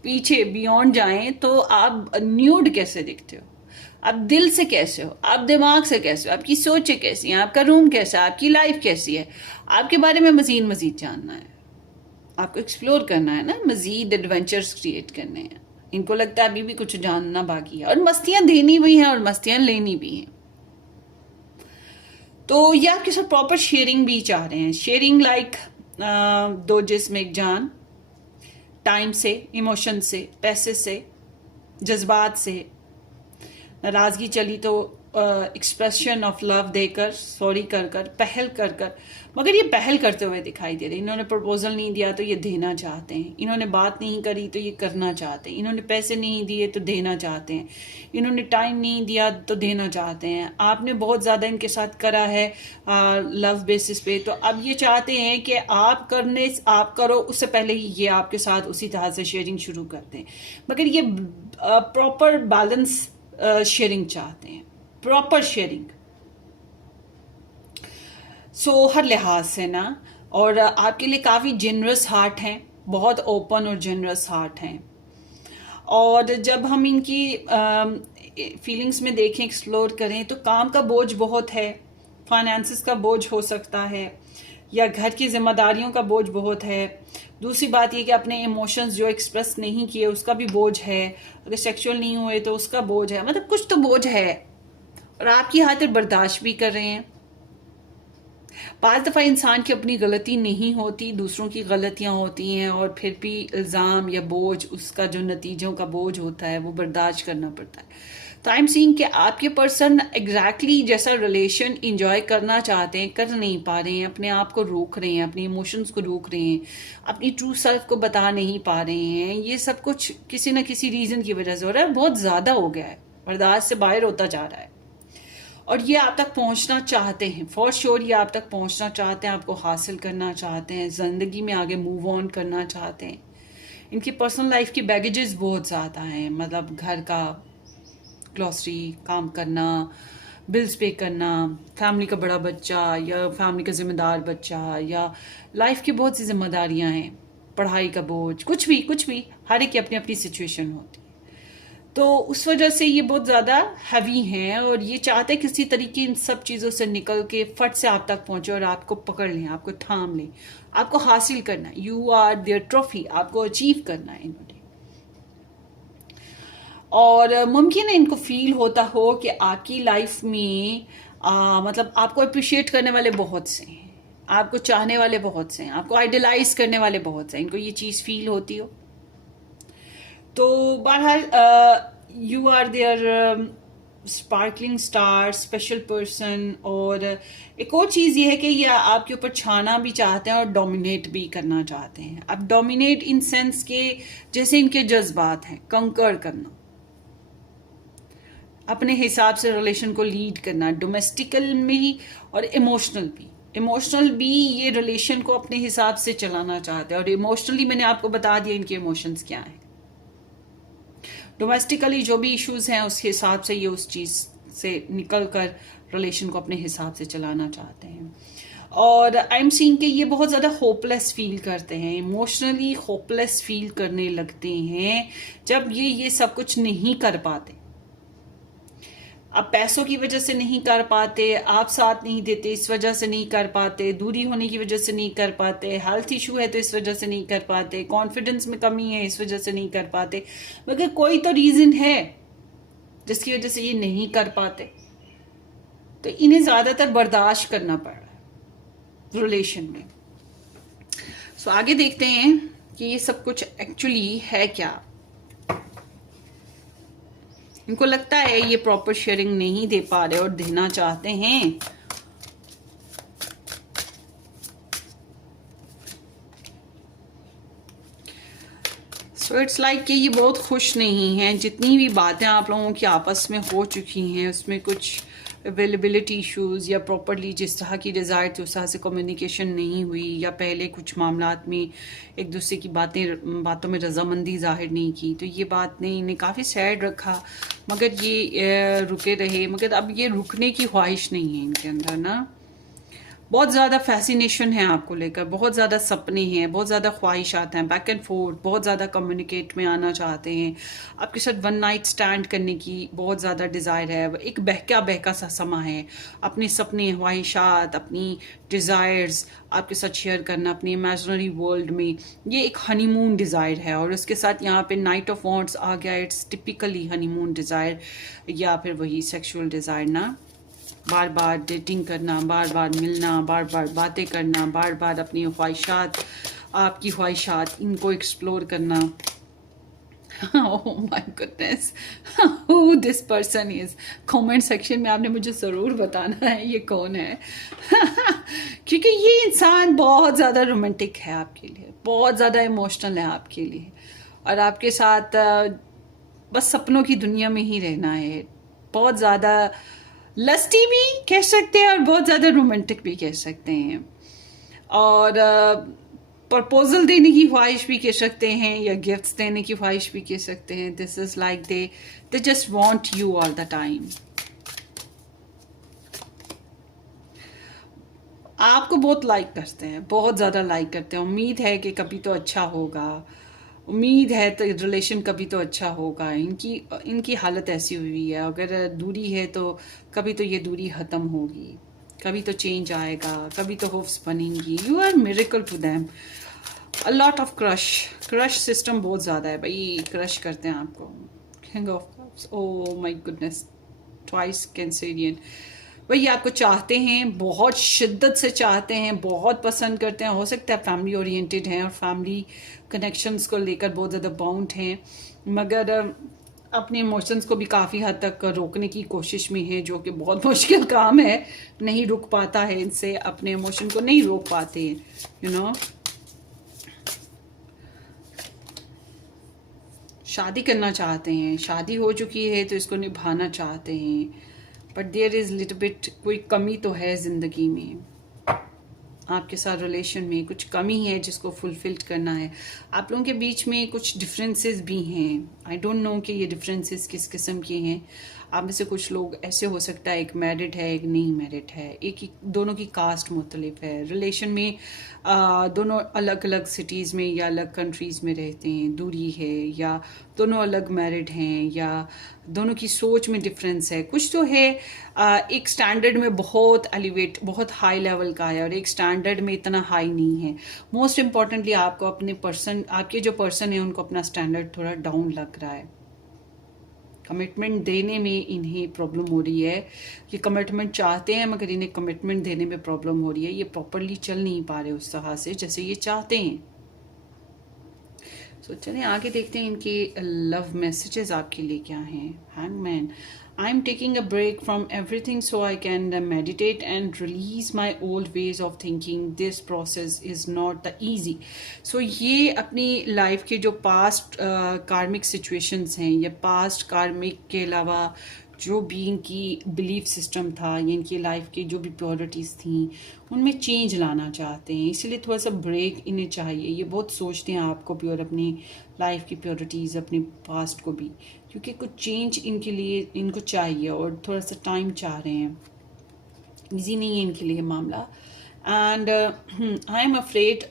पीछे बियॉन्ड जाएं तो आप न्यूड कैसे दिखते हो, आप दिल से कैसे हो, आप दिमाग से कैसे हो, आपकी सोचें कैसी हैं, आपका रूम कैसा है, आपकी लाइफ कैसी है, आपके बारे में मजीद जानना है, आपको एक्सप्लोर करना है ना, मजीद एडवेंचर्स क्रिएट करने हैं। इनको लगता है अभी भी कुछ जानना बाकी है, और मस्तियां देनी भी हैं और मस्तियां लेनी भी हैं। तो ये आपके साथ प्रॉपर शेयरिंग भी चाह रहे हैं। शेयरिंग लाइक दो जिस्म एक जान, टाइम से, इमोशन से, पैसे से, जज्बात से। नाराजगी चली तो एक्सप्रेशन ऑफ लव देकर, सॉरी कर कर, पहल कर कर, मगर ये पहल करते हुए दिखाई दे रहे हैं। इन्होंने प्रपोजल नहीं दिया तो ये देना चाहते हैं, इन्होंने बात नहीं करी तो ये करना चाहते हैं, इन्होंने पैसे नहीं दिए तो देना चाहते हैं, इन्होंने टाइम नहीं दिया तो देना चाहते हैं। आपने बहुत ज़्यादा इनके साथ करा है लव बेसिस पे, तो अब ये चाहते हैं कि आप करो उससे पहले ही ये आपके साथ उसी तरह से शेयरिंग शुरू करते हैं। मगर ये प्रॉपर बैलेंस शेयरिंग चाहते हैं, प्रॉपर शेयरिंग। सो हर लिहाज से ना, और आपके लिए काफ़ी जेनरस हार्ट हैं, बहुत ओपन और जेनरस हार्ट हैं। और जब हम इनकी फीलिंग्स में देखें, एक्सप्लोर करें, तो काम का बोझ बहुत है, फाइनेंसिस का बोझ हो सकता है, या घर की जिम्मेदारियों का बोझ बहुत है। दूसरी बात ये कि अपने इमोशंस जो एक्सप्रेस नहीं किए उसका भी बोझ है, अगर सेक्सुअल नहीं हुए तो उसका बोझ है, मतलब कुछ तो बोझ है, और आपकी खातिर बर्दाश्त भी कर रहे हैं। पांच दफ़ा इंसान की अपनी गलती नहीं होती, दूसरों की गलतियां होती हैं, और फिर भी इल्ज़ाम या बोझ, उसका जो नतीजों का बोझ होता है वो बर्दाश्त करना पड़ता है। तो आई एम सीइंग कि आपके पर्सन एग्जैक्टली जैसा रिलेशन इंजॉय करना चाहते हैं, कर नहीं पा रहे हैं, अपने आप को रोक रहे हैं, अपने इमोशंस को रोक रहे हैं, अपनी ट्रू सेल्फ को बता नहीं पा रहे हैं। ये सब कुछ किसी न किसी रीज़न की वजह से हो रहा है, बहुत ज़्यादा हो गया है, बर्दाश्त से बाहर होता जा रहा है। और ये आप तक पहुंचना चाहते हैं, फॉर श्योर ये आप तक पहुंचना चाहते हैं, आपको हासिल करना चाहते हैं, ज़िंदगी में आगे मूव ऑन करना चाहते हैं। इनकी पर्सनल लाइफ की बैगेजेस बहुत ज़्यादा हैं, मतलब घर का ग्लॉसरी, काम करना, बिल्स पे करना, फैमिली का बड़ा बच्चा या फैमिली का जिम्मेदार बच्चा, या लाइफ की बहुत सी जिम्मेदारियां हैं, पढ़ाई का बोझ, कुछ भी हर एक की अपनी अपनी सिचुएशन होती है। तो उस वजह से ये बहुत ज़्यादा हैवी हैं, और ये चाहते हैं किसी तरीके इन सब चीज़ों से निकल के फट से आप तक पहुंचे और आपको पकड़ लें, आपको थाम लें, आपको हासिल करना है। यू आर देयर ट्रॉफी, आपको अचीव करना है इन्होंने। और मुमकिन है इनको फील होता हो कि आपकी लाइफ में मतलब आपको अप्रिशिएट करने वाले बहुत से हैं, आपको चाहने वाले बहुत से हैं, आपको आइडलाइज करने वाले बहुत से हैं, इनको ये चीज़ फील होती हो। तो बहरहाल you are their sparkling star, special person. और एक और चीज़ ये है कि ये आपके ऊपर छाना भी चाहते हैं और डोमिनेट भी करना चाहते हैं। अब डोमिनेट इन सेंस के जैसे इनके जज्बात हैं, कंकर करना, अपने हिसाब से रिलेशन को लीड करना, डोमेस्टिकल में ही और इमोशनल भी ये रिलेशन को अपने हिसाब से चलाना चाहते हैं। और इमोशनली मैंने आपको बता दिया इनके इमोशंस क्या हैं। डोमेस्टिकली जो भी इश्यूज हैं उसके हिसाब से ये उस चीज़ से निकल कर रिलेशन को अपने हिसाब से चलाना चाहते हैं। और आई एम सीइंग कि ये बहुत ज़्यादा होपलेस फील करते हैं, इमोशनली होपलेस फील करने लगते हैं जब ये सब कुछ नहीं कर पाते। अब पैसों की वजह से नहीं कर पाते, आप साथ नहीं देते इस वजह से नहीं कर पाते, दूरी होने की वजह से नहीं कर पाते, हेल्थ इशू है तो इस वजह से नहीं कर पाते, कॉन्फिडेंस में कमी है इस वजह से नहीं कर पाते, मगर कोई तो रीज़न है जिसकी वजह से ये नहीं कर पाते। तो इन्हें ज़्यादातर बर्दाश्त करना पड़ रहा है रिलेशन में। सो आगे देखते हैं कि ये सब कुछ एक्चुअली है क्या। इनको लगता है ये प्रॉपर शेयरिंग नहीं दे पा रहे और देना चाहते हैं। सो इट्स लाइक कि ये बहुत खुश नहीं हैं। जितनी भी बातें आप लोगों की आपस में हो चुकी हैं उसमें कुछ अवेलेबिलिटी इश्यूज या प्रॉपरली जिस तरह की डिज़ायर थी उस तरह से कम्युनिकेशन नहीं हुई, या पहले कुछ मामलात में एक दूसरे की बातों में रजामंदी जाहिर नहीं की, तो ये बात ने इन्हें काफ़ी सैड रखा। मगर ये रुके रहे, मगर अब ये रुकने की ख्वाहिश नहीं है इनके अंदर ना। बहुत ज़्यादा फैसिनेशन है आपको लेकर, बहुत ज़्यादा सपने हैं, बहुत ज़्यादा ख्वाहिशात हैं, बैक एंड फोर्थ, बहुत ज़्यादा कम्युनिकेट में आना चाहते हैं, आपके साथ वन नाइट स्टैंड करने की बहुत ज़्यादा डिज़ायर है। एक बहका सा समा है, अपने सपने, ख्वाहिशात, अपनी डिज़ायर्स आपके साथ शेयर करना अपनी इमेजिनरी वर्ल्ड में। ये एक हनीमून डिज़ायर है, और उसके साथ यहाँ पे नाइट ऑफ वॉन्ट्स आ गया। इट्स टिपिकली हनीमून डिज़ायर, या फिर वही सेक्शुअल डिज़ायर ना, बार बार डेटिंग करना, बार बार मिलना, बार बार बातें करना, बार बार अपनी ख्वाहिशात, आपकी ख्वाहिशात, इनको एक्सप्लोर करना। Oh my goodness, who this person is? Comment section में आपने मुझे ज़रूर बताना है ये कौन है। क्योंकि ये इंसान बहुत ज़्यादा रोमांटिक है आपके लिए, बहुत ज़्यादा इमोशनल है आपके लिए, और आपके साथ बस सपनों की दुनिया में ही रहना है। बहुत ज़्यादा लस्टी भी कह सकते हैं और बहुत ज़्यादा रोमांटिक भी कह सकते हैं, और प्रपोजल देने की ख्वाहिश भी कह सकते हैं, या गिफ्ट्स देने की ख्वाहिश भी कह सकते हैं। This is like they just want you all the time. आपको बहुत लाइक करते हैं, बहुत ज़्यादा लाइक करते हैं। उम्मीद है कि कभी तो अच्छा होगा, उम्मीद है तो रिलेशन कभी तो अच्छा होगा। इनकी हालत ऐसी हुई है, अगर दूरी है तो कभी तो ये दूरी ख़त्म होगी, कभी तो चेंज आएगा, कभी तो होप्स बनेंगी। You are miracle to them. A lot of crush system बहुत ज़्यादा है भाई, क्रश करते हैं आपको। King of cups, oh my goodness, twice Cancerian. वही आपको चाहते हैं, बहुत शिद्दत से चाहते हैं, बहुत पसंद करते हैं। हो सकता है फैमिली ओरिएंटेड हैं और फैमिली कनेक्शंस को लेकर बहुत ज़्यादा बाउंड हैं, मगर अपने इमोशंस को भी काफ़ी हद तक रोकने की कोशिश में है, जो कि बहुत मुश्किल काम है। नहीं रुक पाता है इनसे, अपने इमोशन को नहीं रोक पाते हैं, यू नो। शादी करना चाहते हैं, शादी हो चुकी है तो इसको निभाना चाहते हैं, but there is little bit, कोई कमी तो है ज़िंदगी में। आपके साथ रिलेशन में कुछ कमी है जिसको फुलफिल करना है। आप लोगों के बीच में कुछ डिफरेंसेस भी हैं। आई डोंट नो कि ये डिफरेंसेस किस किस्म के हैं। आप में से कुछ लोग ऐसे हो सकता है, एक मैरिड है, एक नहीं मैरिड है, दोनों की कास्ट मुख्तलिफ है। रिलेशन में दोनों अलग अलग सिटीज़ में या अलग कंट्रीज़ में रहते हैं, दूरी है, या दोनों अलग मैरिड हैं, या दोनों की सोच में डिफरेंस है। कुछ तो है एक स्टैंडर्ड में बहुत एलिवेट, बहुत हाई लेवल का है, और एक स्टैंडर्ड में इतना हाई नहीं है। मोस्ट इम्पॉर्टेंटली आपको अपने पर्सन, आपके जो पर्सन है उनको अपना स्टैंडर्ड थोड़ा डाउन लग रहा है। कमिटमेंट देने में इन्हें प्रॉब्लम हो रही है। ये कमिटमेंट चाहते हैं मगर इन्हें कमिटमेंट देने में प्रॉब्लम हो रही है। ये प्रॉपरली चल नहीं पा रहे उस तरह से जैसे ये चाहते हैं। सो चलिए आगे देखते हैं इनके लव मैसेजेस आपके लिए क्या हैं। Hangman, I am taking a break from everything so I can meditate and release my old ways of thinking. This process is not the easy. So ये अपनी लाइफ के जो पास्ट कार्मिक सिचुएशंस हैं, या पास्ट कार्मिक के अलावा जो भी इनकी बिलीफ सिस्टम था, या इनकी लाइफ की जो भी प्योरिटीज़ थी, उनमें चेंज लाना चाहते हैं। इसीलिए थोड़ा सा ब्रेक इन्हें चाहिए। ये बहुत सोचते हैं आपको भी और अपनी लाइफ की प्योरिटीज़, अपने पास्ट को भी, क्योंकि कुछ चेंज इनके लिए इनको चाहिए और थोड़ा सा टाइम चाह रहे हैं। इजी नहीं है इनके लिए मामला। And I am afraid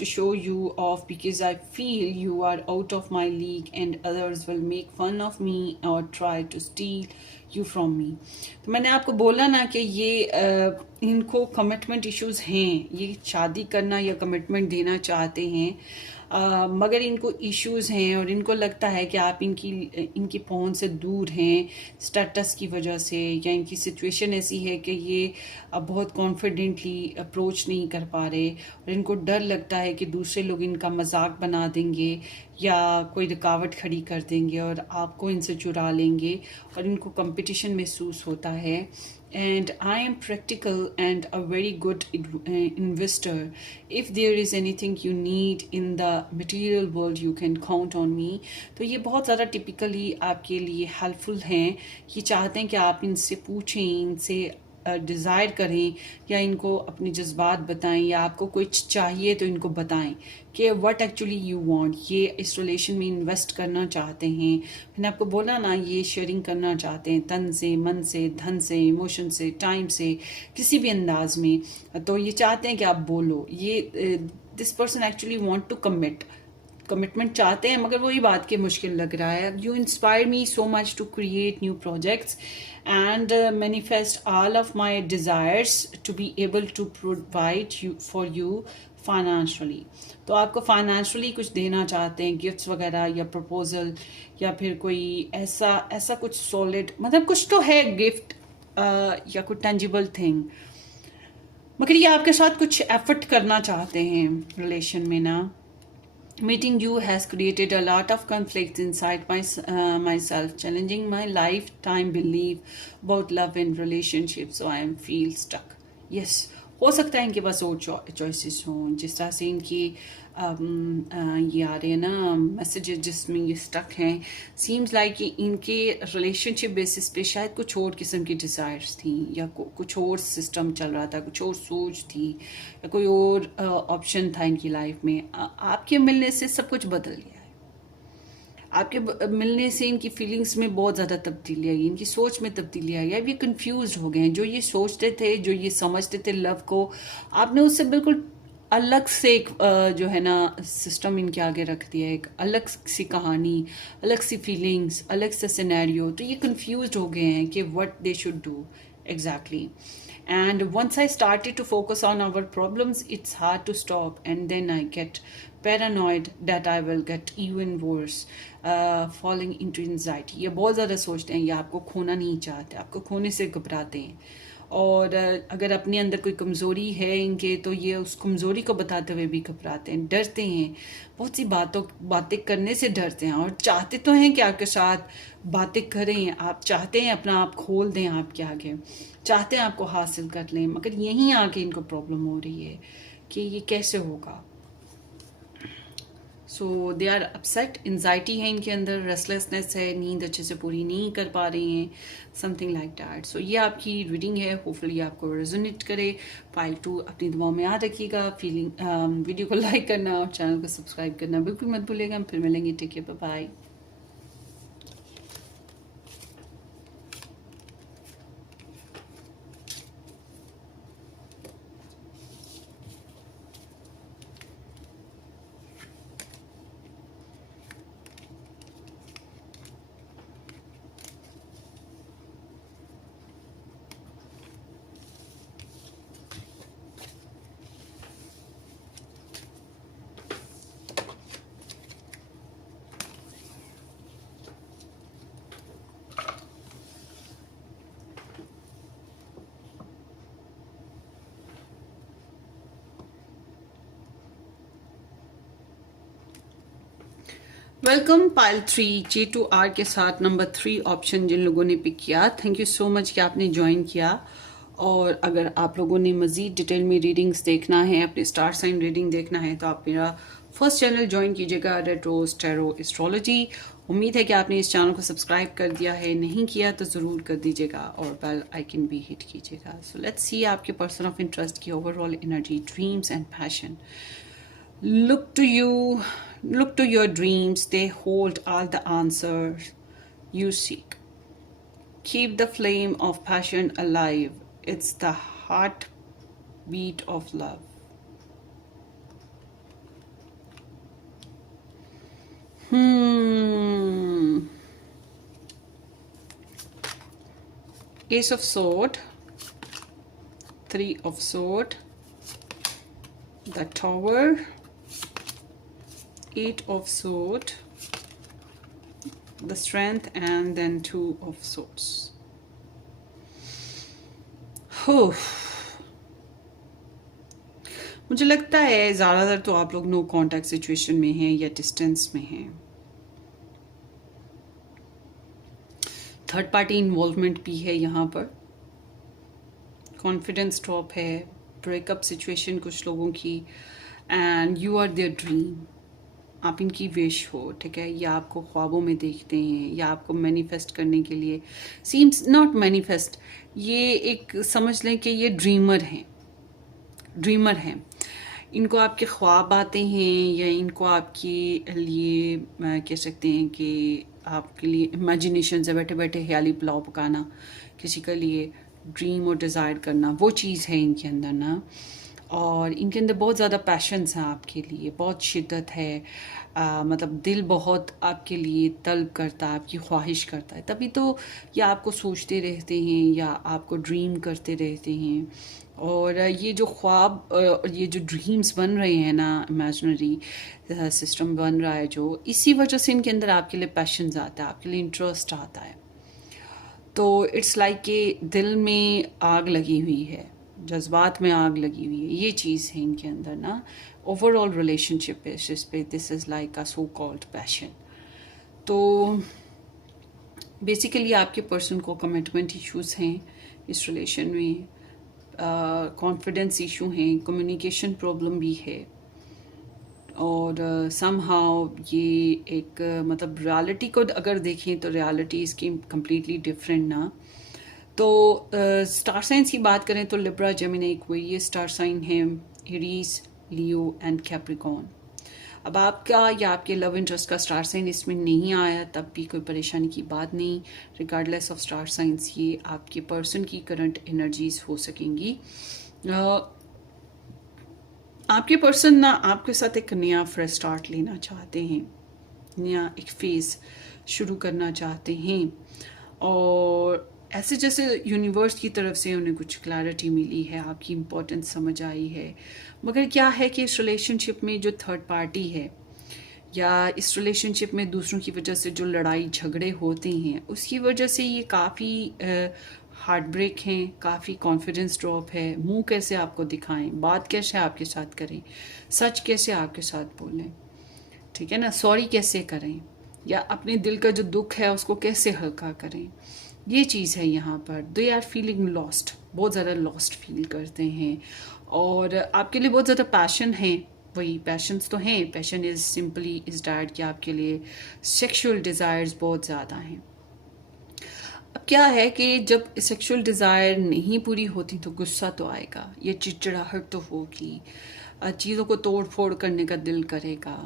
to show you off because I feel you are out of my league and others will make fun of me or try to steal you from me. तो मैंने आपको बोला ना कि ये इनको कमिटमेंट इश्यूज हैं, ये शादी करना या कमिटमेंट देना चाहते हैं, मगर इनको इश्यूज हैं और इनको लगता है कि आप इनकी पहुंच से दूर हैं स्टेटस की वजह से, या इनकी सिचुएशन ऐसी है कि ये बहुत कॉन्फिडेंटली अप्रोच नहीं कर पा रहे, और इनको डर लगता है कि दूसरे लोग इनका मजाक बना देंगे या कोई रुकावट खड़ी कर देंगे और आपको इनसे चुरा लेंगे, और इनको कंपटीशन महसूस होता है। And I am practical and a very good investor. If there is anything you need in the material world, you can count on me. तो ये बहुत ज़्यादा टिपिकली आपके लिए हेल्पफुल हैं। ये चाहते हैं कि आप इनसे पूछें, इनसे डिज़ायर करें, या इनको अपने जज्बात बताएं, या आपको कुछ चाहिए तो इनको बताएं कि व्हाट एक्चुअली यू वांट। ये इस रिलेशन में इन्वेस्ट करना चाहते हैं। मैंने आपको बोला ना, ये शेयरिंग करना चाहते हैं, तन से, मन से, धन से, इमोशन से, टाइम से, किसी भी अंदाज में। तो ये चाहते हैं कि आप बोलो। ये this person actually want to commitment चाहते हैं, मगर वही बात के मुश्किल लग रहा है। You inspire me so much to create new projects and manifest all of my desires to be able to provide you for you financially. तो आपको फाइनेंशियली कुछ देना चाहते हैं, गिफ्ट्स वगैरह या प्रपोजल, या फिर कोई ऐसा कुछ सॉलिड, मतलब कुछ तो है गिफ्ट या कोई टेंजिबल थिंग, मगर ये आपके साथ कुछ एफर्ट करना चाहते हैं रिलेशन में ना। Meeting you has created a lot of conflicts inside myself, challenging my lifetime belief about love and relationships. So I am feel stuck. Yes, हो सकता है इनके पास और चॉइसेस हों, जिस तरह से इनकी ये आ रहे हैं ना मैसेजेस जिसमें ये स्टक हैं. सीम्स लाइक कि इनके रिलेशनशिप बेसिस पे शायद कुछ और किस्म की डिज़ायर्स थी, या कुछ और सिस्टम चल रहा था, कुछ और सोच थी, या कोई और ऑप्शन था इनकी लाइफ में. आपके मिलने से सब कुछ बदल गया है. आपके मिलने से इनकी फीलिंग्स में बहुत ज़्यादा तब्दीली आई, इनकी सोच में तब्दीली आई. अब ये कंफ्यूज हो गए हैं. जो ये सोचते थे, जो ये समझते थे लव को, आपने उससे बिल्कुल अलग से एक जो है ना सिस्टम इनके आगे रख दिया. एक अलग सी कहानी, अलग सी फीलिंग्स, अलग सा सिनेरियो. तो ये कंफ्यूज हो गए हैं कि what they should do exactly. And once I started to focus on our problems, it's hard to stop, and then I get paranoid that I will get even worse, falling into anxiety. ये बहुत ज़्यादा सोचते हैं, ये आपको खोना नहीं चाहते, आपको खोने से घबराते हैं. और अगर अपने अंदर कोई कमज़ोरी है इनके, तो ये उस कमज़ोरी को बताते हुए भी घबराते हैं, डरते हैं. बहुत सी बातें करने से डरते हैं. और चाहते तो हैं कि आपके साथ बातें करें, आप चाहते हैं अपना आप खोल दें आपके आगे, चाहते हैं आपको हासिल कर लें, मगर यहीं आके इनको प्रॉब्लम हो रही है कि ये कैसे होगा. सो दे आर अपसेट. एनजाइटी है इनके अंदर, रेस्टलेसनेस है, नींद अच्छे से पूरी नहीं कर पा रही हैं, समथिंग लाइक दैट. सो ये आपकी रीडिंग है. होपफुली आपको रेजोनेट करे. पाइल 2 अपनी दुआओं में याद रखिएगा. वीडियो को लाइक करना और चैनल को सब्सक्राइब करना बिल्कुल मत भूलिएगा. फिर मिलेंगे. Take care, bye bye. Welcome पाइल 3 J2R के साथ नंबर 3 ऑप्शन जिन लोगों ने पिक किया, थैंक यू सो मच कि आपने ज्वाइन किया. और अगर आप लोगों ने मज़ीद डिटेल में रीडिंग्स देखना है, अपने स्टार साइन रीडिंग देखना है, तो आप मेरा फर्स्ट चैनल ज्वाइन कीजिएगा, रेड रोज टैरो एस्ट्रोलॉजी. उम्मीद है कि आपने इस चैनल को सब्सक्राइब कर दिया है. नहीं किया तो ज़रूर कर दीजिएगा और बेल आइकन भी हिट कीजिएगा. सो लेट्स सी आपके पर्सन ऑफ इंटरेस्ट की overall energy, dreams and passion. Look to your dreams, they hold all the answers you seek. Keep the flame of passion alive. It's the heartbeat of love. Ace of Sword, 3 of Sword, the Tower, 8 of Sword, the Strength, and then 2 of Swords. मुझे लगता है ज़्यादातर तो आप लोग नो कॉन्टैक्ट सिचुएशन में हैं या डिस्टेंस में हैं. थर्ड पार्टी इन्वॉल्वमेंट भी है यहाँ पर. कॉन्फिडेंस ड्रॉप है, ब्रेकअप सिचुएशन कुछ लोगों की, and you are there dream. आप इनकी विश हो, ठीक है. या आपको ख्वाबों में देखते हैं, या आपको मैनिफेस्ट करने के लिए, सीम्स नॉट मैनिफेस्ट, ये एक समझ लें कि ये ड्रीमर हैं. इनको आपके ख्वाब आते हैं, या इनको आपके लिए कह सकते हैं कि आपके लिए इमेजिनेशन से बैठे बैठे ख्याली पुलाव पकाना, किसी के लिए ड्रीम और डिज़ायर करना, वो चीज़ है इनके अंदर ना. और इनके अंदर बहुत ज़्यादा पैशंस हैं आपके लिए, बहुत शिद्दत है. मतलब दिल बहुत आपके लिए तलब करता है, आपकी ख्वाहिश करता है. तभी तो या आपको सोचते रहते हैं, या आपको ड्रीम करते रहते हैं. और ये जो ख्वाब, ये जो ड्रीम्स बन रहे हैं ना, इमेजिनरी सिस्टम बन रहा है जो, इसी वजह से इनके अंदर आपके लिए पैशंस आता है, आपके लिए इंटरेस्ट आता है. तो इट्स लाइक कि दिल में आग लगी हुई है, जज्बात में आग लगी हुई है, ये चीज़ है इनके अंदर ना. ओवरऑल रिलेशनशिप बेसिस पे this is like a so called passion. तो बेसिकली आपके पर्सन को कमिटमेंट इश्यूज हैं इस रिलेशन में, कॉन्फिडेंस इशू हैं, कम्युनिकेशन प्रॉब्लम भी है, और समहाउ ये एक मतलब रियलिटी को अगर देखें तो रियलिटी इसकी कम्प्लीटली डिफरेंट ना। तो स्टार साइंस की बात करें तो Libra, Gemini, Aquarius star sign है, एरीज, लियो एंड कैप्रिकॉर्न। अब आपका या आपके लव इंटरेस्ट का स्टार साइन इसमें नहीं आया तब भी कोई परेशानी की बात नहीं। रिगार्डलेस ऑफ स्टार साइंस ये आपके पर्सन की करंट एनर्जीज हो सकेंगी। आपके पर्सन ना आपके साथ एक नया फ्रेश स्टार्ट लेना चाहते हैं, नया एक फेज शुरू करना चाहते हैं, और ऐसे जैसे यूनिवर्स की तरफ से उन्हें कुछ क्लैरिटी मिली है, आपकी इम्पोर्टेंस समझ आई है। मगर क्या है कि इस रिलेशनशिप में जो थर्ड पार्टी है या इस रिलेशनशिप में दूसरों की वजह से जो लड़ाई झगड़े होते हैं उसकी वजह से ये काफ़ी हार्ट ब्रेक हैं, काफ़ी कॉन्फिडेंस ड्रॉप है। मुंह कैसे आपको दिखाएं, बात कैसे आपके साथ करें, सच कैसे आपके साथ बोलें, ठीक है ना, सॉरी कैसे करें, या अपने दिल का जो दुख है उसको कैसे हल्का करें, ये चीज़ है यहाँ पर। दे आर फीलिंग लॉस्ट, बहुत ज़्यादा लॉस्ट फील करते हैं, और आपके लिए बहुत ज़्यादा पैशन है। वही पैशंस तो हैं, passion is simply is that कि आपके लिए सेक्सुअल डिज़ायर्स बहुत ज़्यादा हैं। अब क्या है कि जब सेक्सुअल डिज़ायर नहीं पूरी होती तो गुस्सा तो आएगा, ये चिड़चिड़ाहट तो होगी, चीज़ों को तोड़ फोड़ करने का दिल करेगा,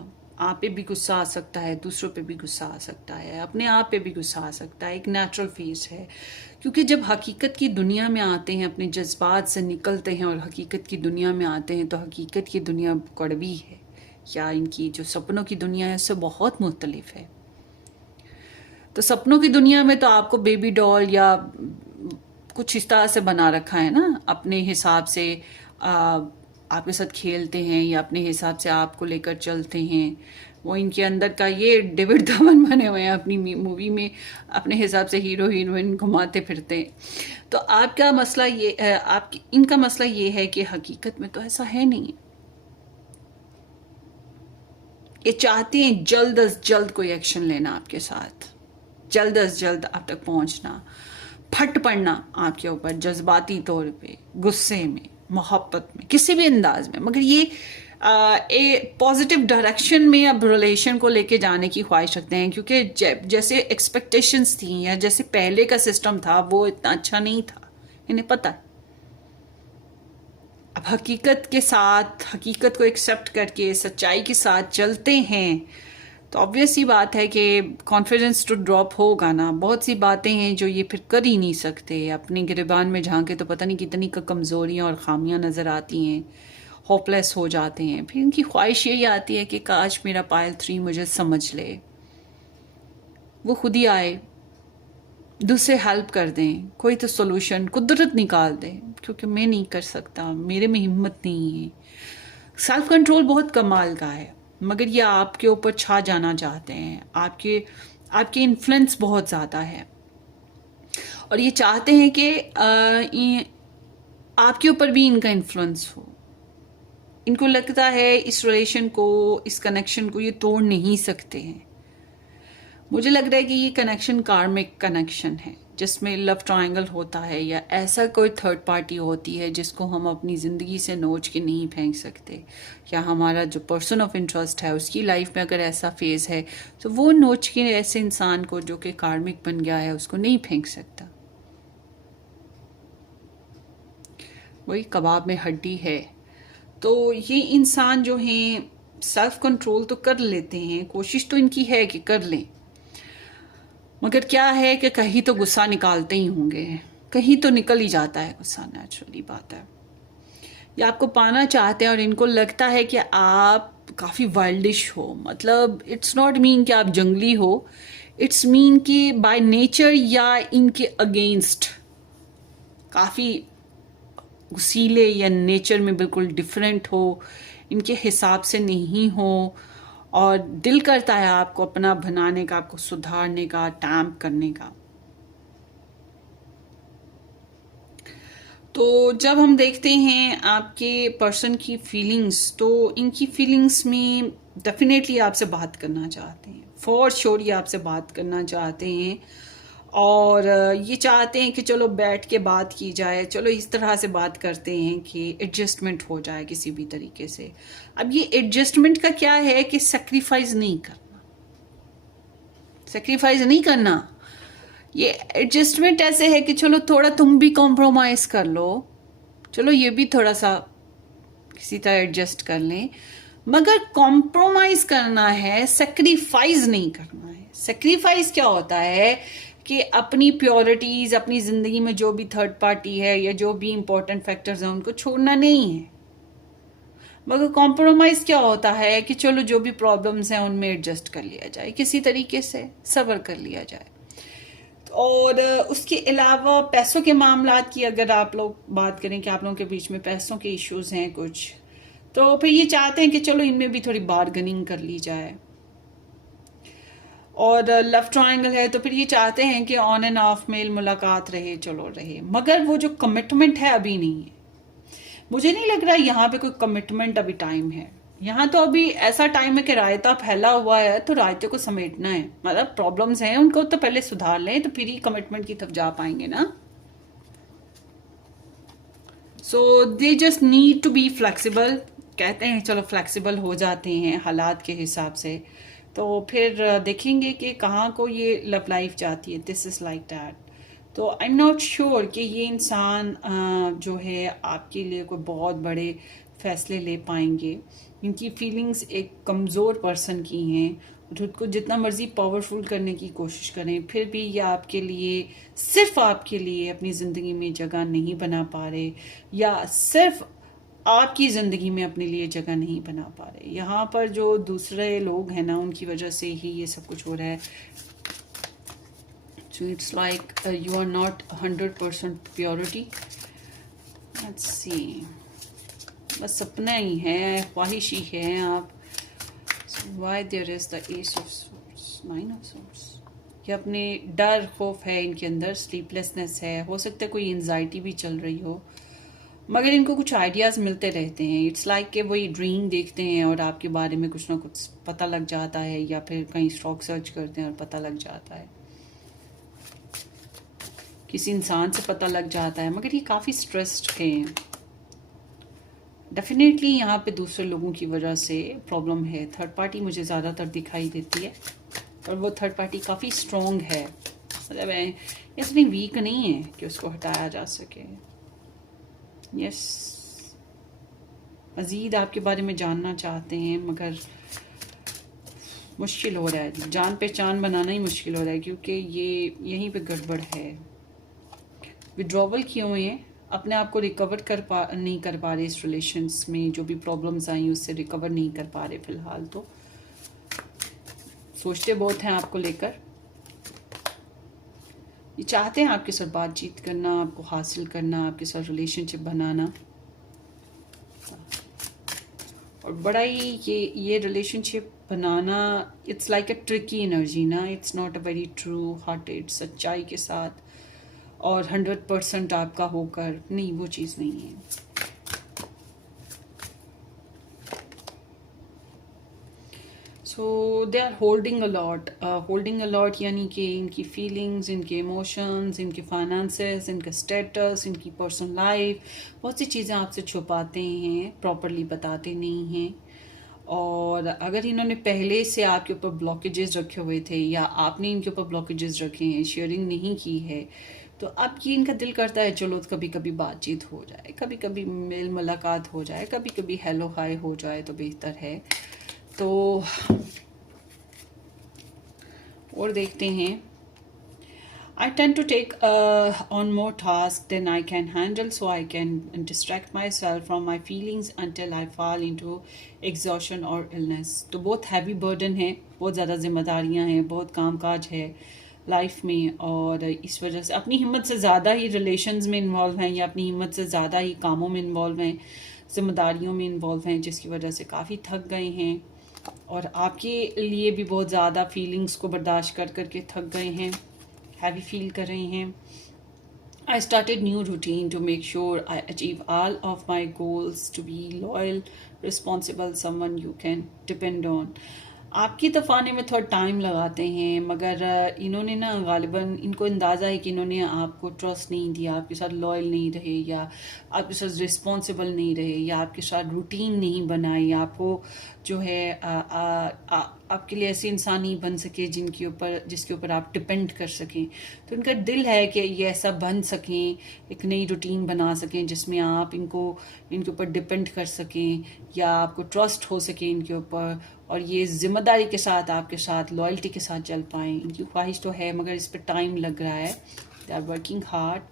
आप पे भी गुस्सा आ सकता है, दूसरों पे भी गुस्सा आ सकता है, अपने आप पे भी गुस्सा आ सकता है। एक नेचुरल फेस है, क्योंकि जब हकीकत की दुनिया में आते हैं, अपने जज्बात से निकलते हैं और हकीकत की दुनिया में आते हैं तो हकीकत की दुनिया कड़वी है, या इनकी जो सपनों की दुनिया है उससे बहुत मुख्तलिफ है। तो सपनों की दुनिया में तो आपको बेबी डॉल या कुछ इस तरह से बना रखा है ना, अपने हिसाब से आपके साथ खेलते हैं या अपने हिसाब से आपको लेकर चलते हैं। वो इनके अंदर का ये डेविड धवन बने हुए हैं अपनी मूवी में, अपने हिसाब से हीरो हीरोइन घुमाते फिरते हैं। तो आपका मसला ये इनका मसला ये है कि हकीकत में तो ऐसा है नहीं। ये चाहते हैं जल्द अज जल्द कोई एक्शन लेना आपके साथ, जल्द अज जल्द आप तक पहुंचना, फट पड़ना आपके ऊपर जज्बाती तौर पे, गुस्से में, मोहब्बत में, किसी भी अंदाज में। मगर ये पॉजिटिव डायरेक्शन में अब रिलेशन को लेके जाने की ख्वाहिश रखते हैं, क्योंकि जैसे एक्सपेक्टेशंस थी या जैसे पहले का सिस्टम था वो इतना अच्छा नहीं था, इन्हें पता है। अब हकीकत के साथ, हकीकत को एक्सेप्ट करके सच्चाई के साथ चलते हैं तो ऑब्वियस ही बात है कि कॉन्फिडेंस तो ड्रॉप होगा ना। बहुत सी बातें हैं जो ये फिर कर ही नहीं सकते, अपने गिरबान में झांके तो पता नहीं कितनी कमज़ोरियाँ और खामियां नज़र आती हैं, होपलेस हो जाते हैं। फिर इनकी ख्वाहिश यही आती है कि काश मेरा पायल 3 मुझे समझ ले, वो खुद ही आए, दूसरे हेल्प कर दें, कोई तो सोल्यूशन कुदरत निकाल दें, क्योंकि मैं नहीं कर सकता, मेरे में हिम्मत नहीं है। सेल्फ कंट्रोल बहुत कमाल का है, मगर ये आपके ऊपर छा जाना चाहते हैं, आपके इन्फ्लुएंस बहुत ज़्यादा है, और ये चाहते हैं कि आपके ऊपर भी इनका इन्फ्लुएंस हो। इनको लगता है इस रिलेशन को, इस कनेक्शन को ये तोड़ नहीं सकते हैं। मुझे लग रहा है कि ये कनेक्शन कार्मिक कनेक्शन है, जिसमें लव ट्रायंगल होता है या ऐसा कोई थर्ड पार्टी होती है जिसको हम अपनी ज़िंदगी से नोच के नहीं फेंक सकते, या हमारा जो पर्सन ऑफ इंटरेस्ट है उसकी लाइफ में अगर ऐसा फेज़ है तो वो नोच के ऐसे इंसान को जो कि कार्मिक बन गया है उसको नहीं फेंक सकता। वही कबाब में हड्डी है। तो ये इंसान जो हैं सेल्फ कंट्रोल तो कर लेते हैं, कोशिश तो इनकी है कि कर लें, मगर क्या है कि कहीं तो गुस्सा निकालते ही होंगे, कहीं तो निकल ही जाता है गुस्सा, नेचुरली बात है। ये आपको पाना चाहते हैं और इनको लगता है कि आप काफ़ी वाइल्डिश हो, मतलब इट्स नॉट मीन कि आप जंगली हो, इट्स मीन कि बाय नेचर या इनके अगेंस्ट काफ़ी गुस्सीले या नेचर में बिल्कुल डिफरेंट हो, इनके हिसाब से नहीं हो, और दिल करता है आपको अपना बनाने का, आपको सुधारने का, टैम्प करने का। तो जब हम देखते हैं आपके पर्सन की फीलिंग्स, तो इनकी फीलिंग्स में डेफिनेटली आपसे बात करना चाहते हैं, फॉर श्योर ये आपसे बात करना चाहते हैं। और ये चाहते हैं कि चलो बैठ के बात की जाए, चलो इस तरह से बात करते हैं कि एडजस्टमेंट हो जाए किसी भी तरीके से। अब ये एडजस्टमेंट का क्या है कि सेक्रीफाइस नहीं करना, सेक्रीफाइस नहीं करना। ये एडजस्टमेंट ऐसे है कि चलो थोड़ा तुम भी कॉम्प्रोमाइज कर लो, चलो ये भी थोड़ा सा किसी तरह एडजस्ट कर लें, मगर कॉम्प्रोमाइज करना है, सेक्रीफाइस नहीं करना है। सेक्रीफाइस क्या होता है कि अपनी प्योरिटीज, अपनी जिंदगी में जो भी थर्ड पार्टी है या जो भी इंपॉर्टेंट फैक्टर्स हैं उनको छोड़ना नहीं है। मगर कॉम्प्रोमाइज क्या होता है कि चलो जो भी प्रॉब्लम्स हैं उनमें एडजस्ट कर लिया जाए, किसी तरीके से सब्र कर लिया जाए। और उसके अलावा पैसों के मामलात की अगर आप लोग बात करें कि आप लोगों के बीच में पैसों के इश्यूज हैं कुछ, तो फिर ये चाहते हैं कि चलो इनमें भी थोड़ी बार्गेनिंग कर ली जाए। और लव ट्रायंगल है तो फिर ये चाहते हैं कि ऑन एंड ऑफ मेल मुलाकात रहे, चलो रहे, मगर वो जो कमिटमेंट है अभी नहीं है। मुझे नहीं लग रहा यहाँ पे कोई कमिटमेंट अभी टाइम है। यहाँ तो अभी ऐसा टाइम है कि रायता फैला हुआ है, तो रायते को समेटना है। मतलब प्रॉब्लम्स हैं उनको तो पहले सुधार लें, तो फिर ही कमिटमेंट की तरफ जा पाएंगे ना। So they just need to be flexible. कहते हैं चलो फ्लेक्सिबल हो जाते हैं हालात के हिसाब से, तो फिर देखेंगे कि कहाँ को ये लव लाइफ जाती है। This is like that. तो आई एम नॉट श्योर कि ये इंसान जो है आपके लिए कोई बहुत बड़े फैसले ले पाएंगे। इनकी फीलिंग्स एक कमज़ोर पर्सन की हैं, खुद को जितना मर्जी पावरफुल करने की कोशिश करें फिर भी ये आपके लिए, सिर्फ आपके लिए अपनी ज़िंदगी में जगह नहीं बना पा रहे, या सिर्फ आपकी ज़िंदगी में अपने लिए जगह नहीं बना पा रहे। यहाँ पर जो दूसरे लोग हैं ना, उनकी वजह से ही ये सब कुछ हो रहा है। So it's like you are not 100% purity. Let's see. बस सपना ही है, ख्वाहिश ही है आप। So why there is the Ace of Swords, Nine of Swords. ये अपने डर खौफ है इनके अंदर, स्लीपलेसनेस है, हो सकता है कोई एंजाइटी भी चल रही हो, मगर इनको कुछ आइडियाज़ मिलते रहते हैं। इट्स लाइक कि वही ड्रीम देखते हैं और आपके बारे में कुछ ना कुछ पता लग जाता है, या फिर कहीं स्टॉक सर्च करते हैं और पता लग जाता है, किसी इंसान से पता लग जाता है। मगर ये काफ़ी स्ट्रेस्ड हैं डेफिनेटली। यहाँ पे दूसरे लोगों की वजह से प्रॉब्लम है। थर्ड पार्टी मुझे ज़्यादातर दिखाई देती है, और वो थर्ड पार्टी काफ़ी स्ट्रॉन्ग है, मतलब इतनी वीक नहीं है कि उसको हटाया जा सके। यस, मज़ीद आपके बारे में जानना चाहते हैं, मगर मुश्किल हो रहा है, जान पहचान बनाना ही मुश्किल हो रहा है, क्योंकि ये यहीं पे गड़बड़ है। विड्रॉवल किए हुए हैं, अपने आप को रिकवर नहीं कर पा रहे इस रिलेशंस में, जो भी प्रॉब्लम्स आई उससे रिकवर नहीं कर पा रहे फिलहाल। तो सोचते बहुत हैं आपको लेकर, ये चाहते हैं आपके साथ बातचीत करना, आपको हासिल करना, आपके साथ रिलेशनशिप बनाना, और बड़ा ही ये रिलेशनशिप बनाना, it's like a tricky energy ना, it's not a very true hearted, सच्चाई के साथ और 100% आपका होकर नहीं, वो चीज़ नहीं है। So they are holding a lot, यानी कि इनकी फीलिंग्स, इनके इमोशंस, इनके फाइनेंसेस, इनका स्टेटस, इनकी पर्सनल लाइफ, बहुत सी चीज़ें आपसे छुपाते हैं, प्रॉपरली बताते नहीं हैं। और अगर इन्होंने पहले से आपके ऊपर ब्लॉकेजेस रखे हुए थे, या आपने इनके ऊपर ब्लॉकेजेस रखे हैं, शेयरिंग नहीं की है, तो अब ये इनका दिल करता है चलो कभी कभी बातचीत हो जाए, कभी कभी मेल मुलाकात हो जाए, कभी कभी हेलो हाय हो जाए तो बेहतर है। तो और देखते हैं। I tend to take on more tasks than I can handle, so I can distract myself from my feelings until I fall into exhaustion or illness. तो बहुत हैवी बर्डन है, बहुत ज़्यादा जिम्मेदारियां हैं, बहुत कामकाज है लाइफ में, और इस वजह से अपनी हिम्मत से ज़्यादा ही रिलेशंस में इन्वॉल्व हैं, या अपनी हिम्मत से ज़्यादा ही कामों में इन्वॉल्व हैं, जिम्मेदारियों में इन्वॉल्व हैं, जिसकी वजह से काफ़ी थक गए हैं, और आपके लिए भी बहुत ज़्यादा फीलिंग्स को बर्दाश्त कर करके थक गए हैं, हैवी फील कर रहे हैं। I started new routine to make sure I achieve all of my goals, to be loyal, responsible, someone you can depend on. आपकी तरफ आने में थोड़ा टाइम लगाते हैं, मगर इन्होंने ना गालिबन इनको अंदाज़ा है कि इन्होंने आपको ट्रस्ट नहीं दिया, आपके साथ लॉयल नहीं रहे, या आपके साथ रिस्पॉन्सिबल नहीं रहे, या आपके साथ रूटीन नहीं बनाई, आपको जो है आपके लिए ऐसे इंसान नहीं बन सके जिसके ऊपर आप डिपेंड कर सकें। तो इनका दिल है कि ये ऐसा बन सकें, एक नई रूटीन बना सकें जिसमें आप इनके ऊपर डिपेंड कर सकें, या आपको ट्रस्ट हो सके इनके ऊपर, और ये जिम्मेदारी के साथ आपके साथ लॉयल्टी के साथ चल पाएँ। इनकी ख्वाहिश तो है मगर इस पर टाइम लग रहा है। They are working hard,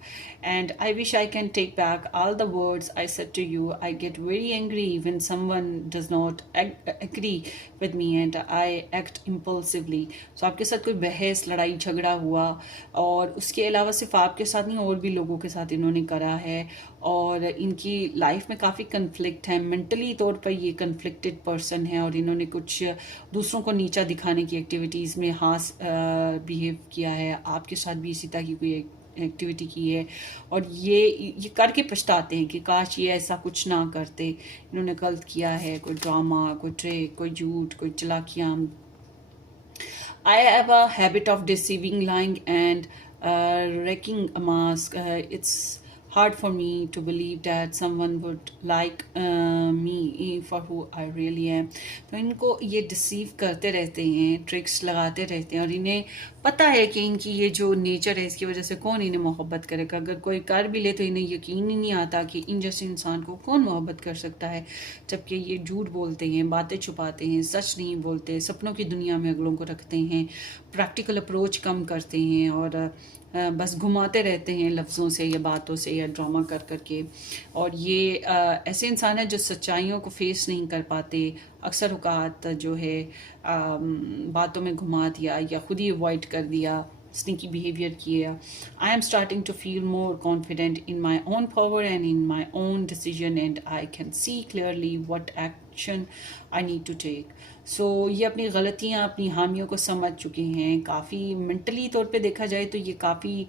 and I wish I can take back all the words I said to you. I get very angry when someone does not agree with me and I act impulsively. So आपके साथ कोई बहस लड़ाई झगड़ा हुआ, और उसके अलावा सिर्फ आपके साथ नहीं और भी लोगों के साथ इन्होंने करा है, और इनकी लाइफ में काफ़ी कन्फ्लिक्ट है, मेंटली तौर पर ये कन्फ्लिक्टेड पर्सन है, और इन्होंने कुछ दूसरों को नीचा दिखाने की एक्टिविटीज़ में बिहेव किया है। आपके साथ भी इसी तरह की कोई एक्टिविटी की है, और ये करके पछताते हैं कि काश ये ऐसा कुछ ना करते। इन्होंने गलत किया है, कोई ड्रामा, कोई ट्रिक, कोई झूठ, कोई चालाकियाँ। I have a habit of deceiving, lying, and wrecking a mask. It's hard for me to believe that someone would like me for who I really am. तो इनको ये डिसीव करते रहते हैं, ट्रिक्स लगाते रहते हैं, और इन्हें पता है कि इनकी ये जो नेचर है इसकी वजह से कौन इन्हें मोहब्बत करेगा। अगर कोई कर भी ले तो इन्हें यकीन ही नहीं आता कि इन जैसे इंसान को कौन मोहब्बत कर सकता है, जबकि ये झूठ बोलते हैं, बातें छुपाते हैं, सच नहीं बोलते, सपनों की दुनिया में अगलों को रखते हैं, प्रैक्टिकल अप्रोच कम करते हैं, और बस घुमाते रहते हैं लफ्ज़ों से या बातों से या ड्रामा कर करके। और ये ऐसे इंसान है जो सच्चाइयों को फेस नहीं कर पाते, अक्सर औकात जो है बातों में घुमा दिया या खुद ही अवॉइड कर दिया, sneaky behavior किया। I am starting to feel more confident in my own power and in my own decision, and I can see clearly what action I need to take. So ये अपनी गलतियाँ, अपनी हामियों को समझ चुके हैं। काफ़ी मेंटली तौर पे देखा जाए तो ये काफ़ी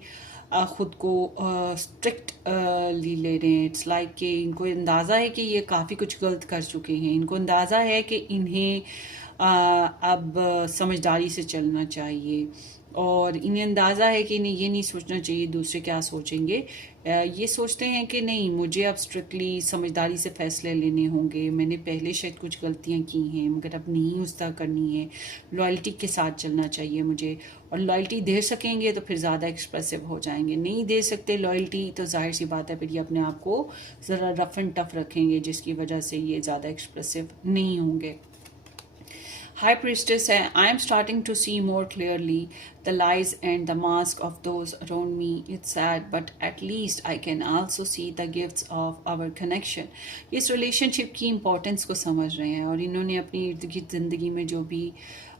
ख़ुद को स्ट्रिक्ट ले रहे हैं। इट्स लाइक कि इनको अंदाज़ा है कि ये काफ़ी कुछ गलत कर चुके हैं। इनको अंदाज़ा है कि इन्हें अब समझदारी से चलना चाहिए, और इन्हें अंदाज़ा है कि इन्हें ये नहीं सोचना चाहिए दूसरे क्या सोचेंगे। ये सोचते हैं कि नहीं, मुझे अब स्ट्रिक्टली समझदारी से फ़ैसले लेने होंगे। मैंने पहले शायद कुछ गलतियाँ की हैं मगर अब नहीं उस तरह करनी है। लॉयल्टी के साथ चलना चाहिए मुझे, और लॉयल्टी दे सकेंगे तो फिर ज़्यादा एक्सप्रेसिव हो जाएंगे। नहीं दे सकते लॉयल्टी तो जाहिर सी बात है फिर ये अपने आप को ज़रा रफ एंड टफ रखेंगे, जिसकी वजह से ये ज़्यादा एक्सप्रेसिव नहीं होंगे। High Priestess है, I am starting to see more clearly the lies and the mask of those around me. It's sad, but at least I can also see the gifts of our connection. इस relationship की importance को समझ रहे हैं, और इन्होंने अपनी इर्द गिर्द ज़िंदगी में जो भी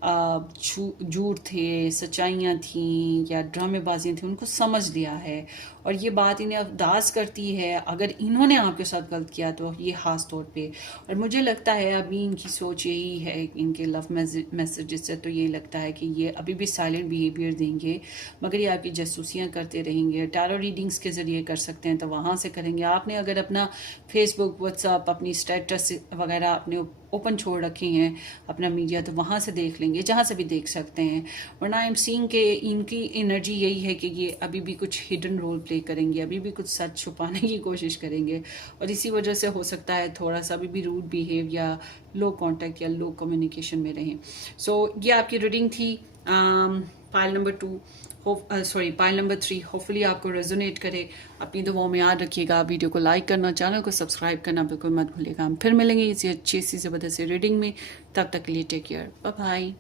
झूठ थे, सच्चाइयाँ थीं या ड्रामेबाजियाँ थी, उनको समझ लिया है, और ये बात इन्हें अवदास करती है अगर इन्होंने आपके साथ गलत किया तो ये ख़ास तौर पे। और मुझे लगता है अभी इनकी सोच यही है, इनके लव मैसेजेस से तो ये लगता है कि ये अभी भी साइलेंट बिहेवियर देंगे, मगर ये आपकी जासूसियाँ करते रहेंगे। टैरो रीडिंग्स के ज़रिए कर सकते हैं तो वहाँ से करेंगे। आपने अगर अपना फेसबुक, व्हाट्सअप, अपनी स्टेटस वगैरह अपने ओपन छोड़ रखी हैं, अपना मीडिया, तो वहाँ से देख लेंगे, जहाँ से भी देख सकते हैं। वरना आई एम सीइंग कि इनकी एनर्जी यही है कि ये अभी भी कुछ हिडन रोल प्ले करेंगे, अभी भी कुछ सच छुपाने की कोशिश करेंगे, और इसी वजह से हो सकता है थोड़ा सा अभी भी रूड बिहेव या लो कांटेक्ट या लो कम्युनिकेशन में रहें। सो ये आपकी रीडिंग थी पाइल नंबर 3। होपफुली आपको रेजोनेट करे। अपनी दुआओं में याद रखिएगा। वीडियो को लाइक करना, चैनल को सब्सक्राइब करना बिल्कुल मत भूलिएगा। हम फिर मिलेंगे इसी अच्छी सी ज़बरदस्त रीडिंग में। तब तक के लिए टेक केयर, बाय बाय।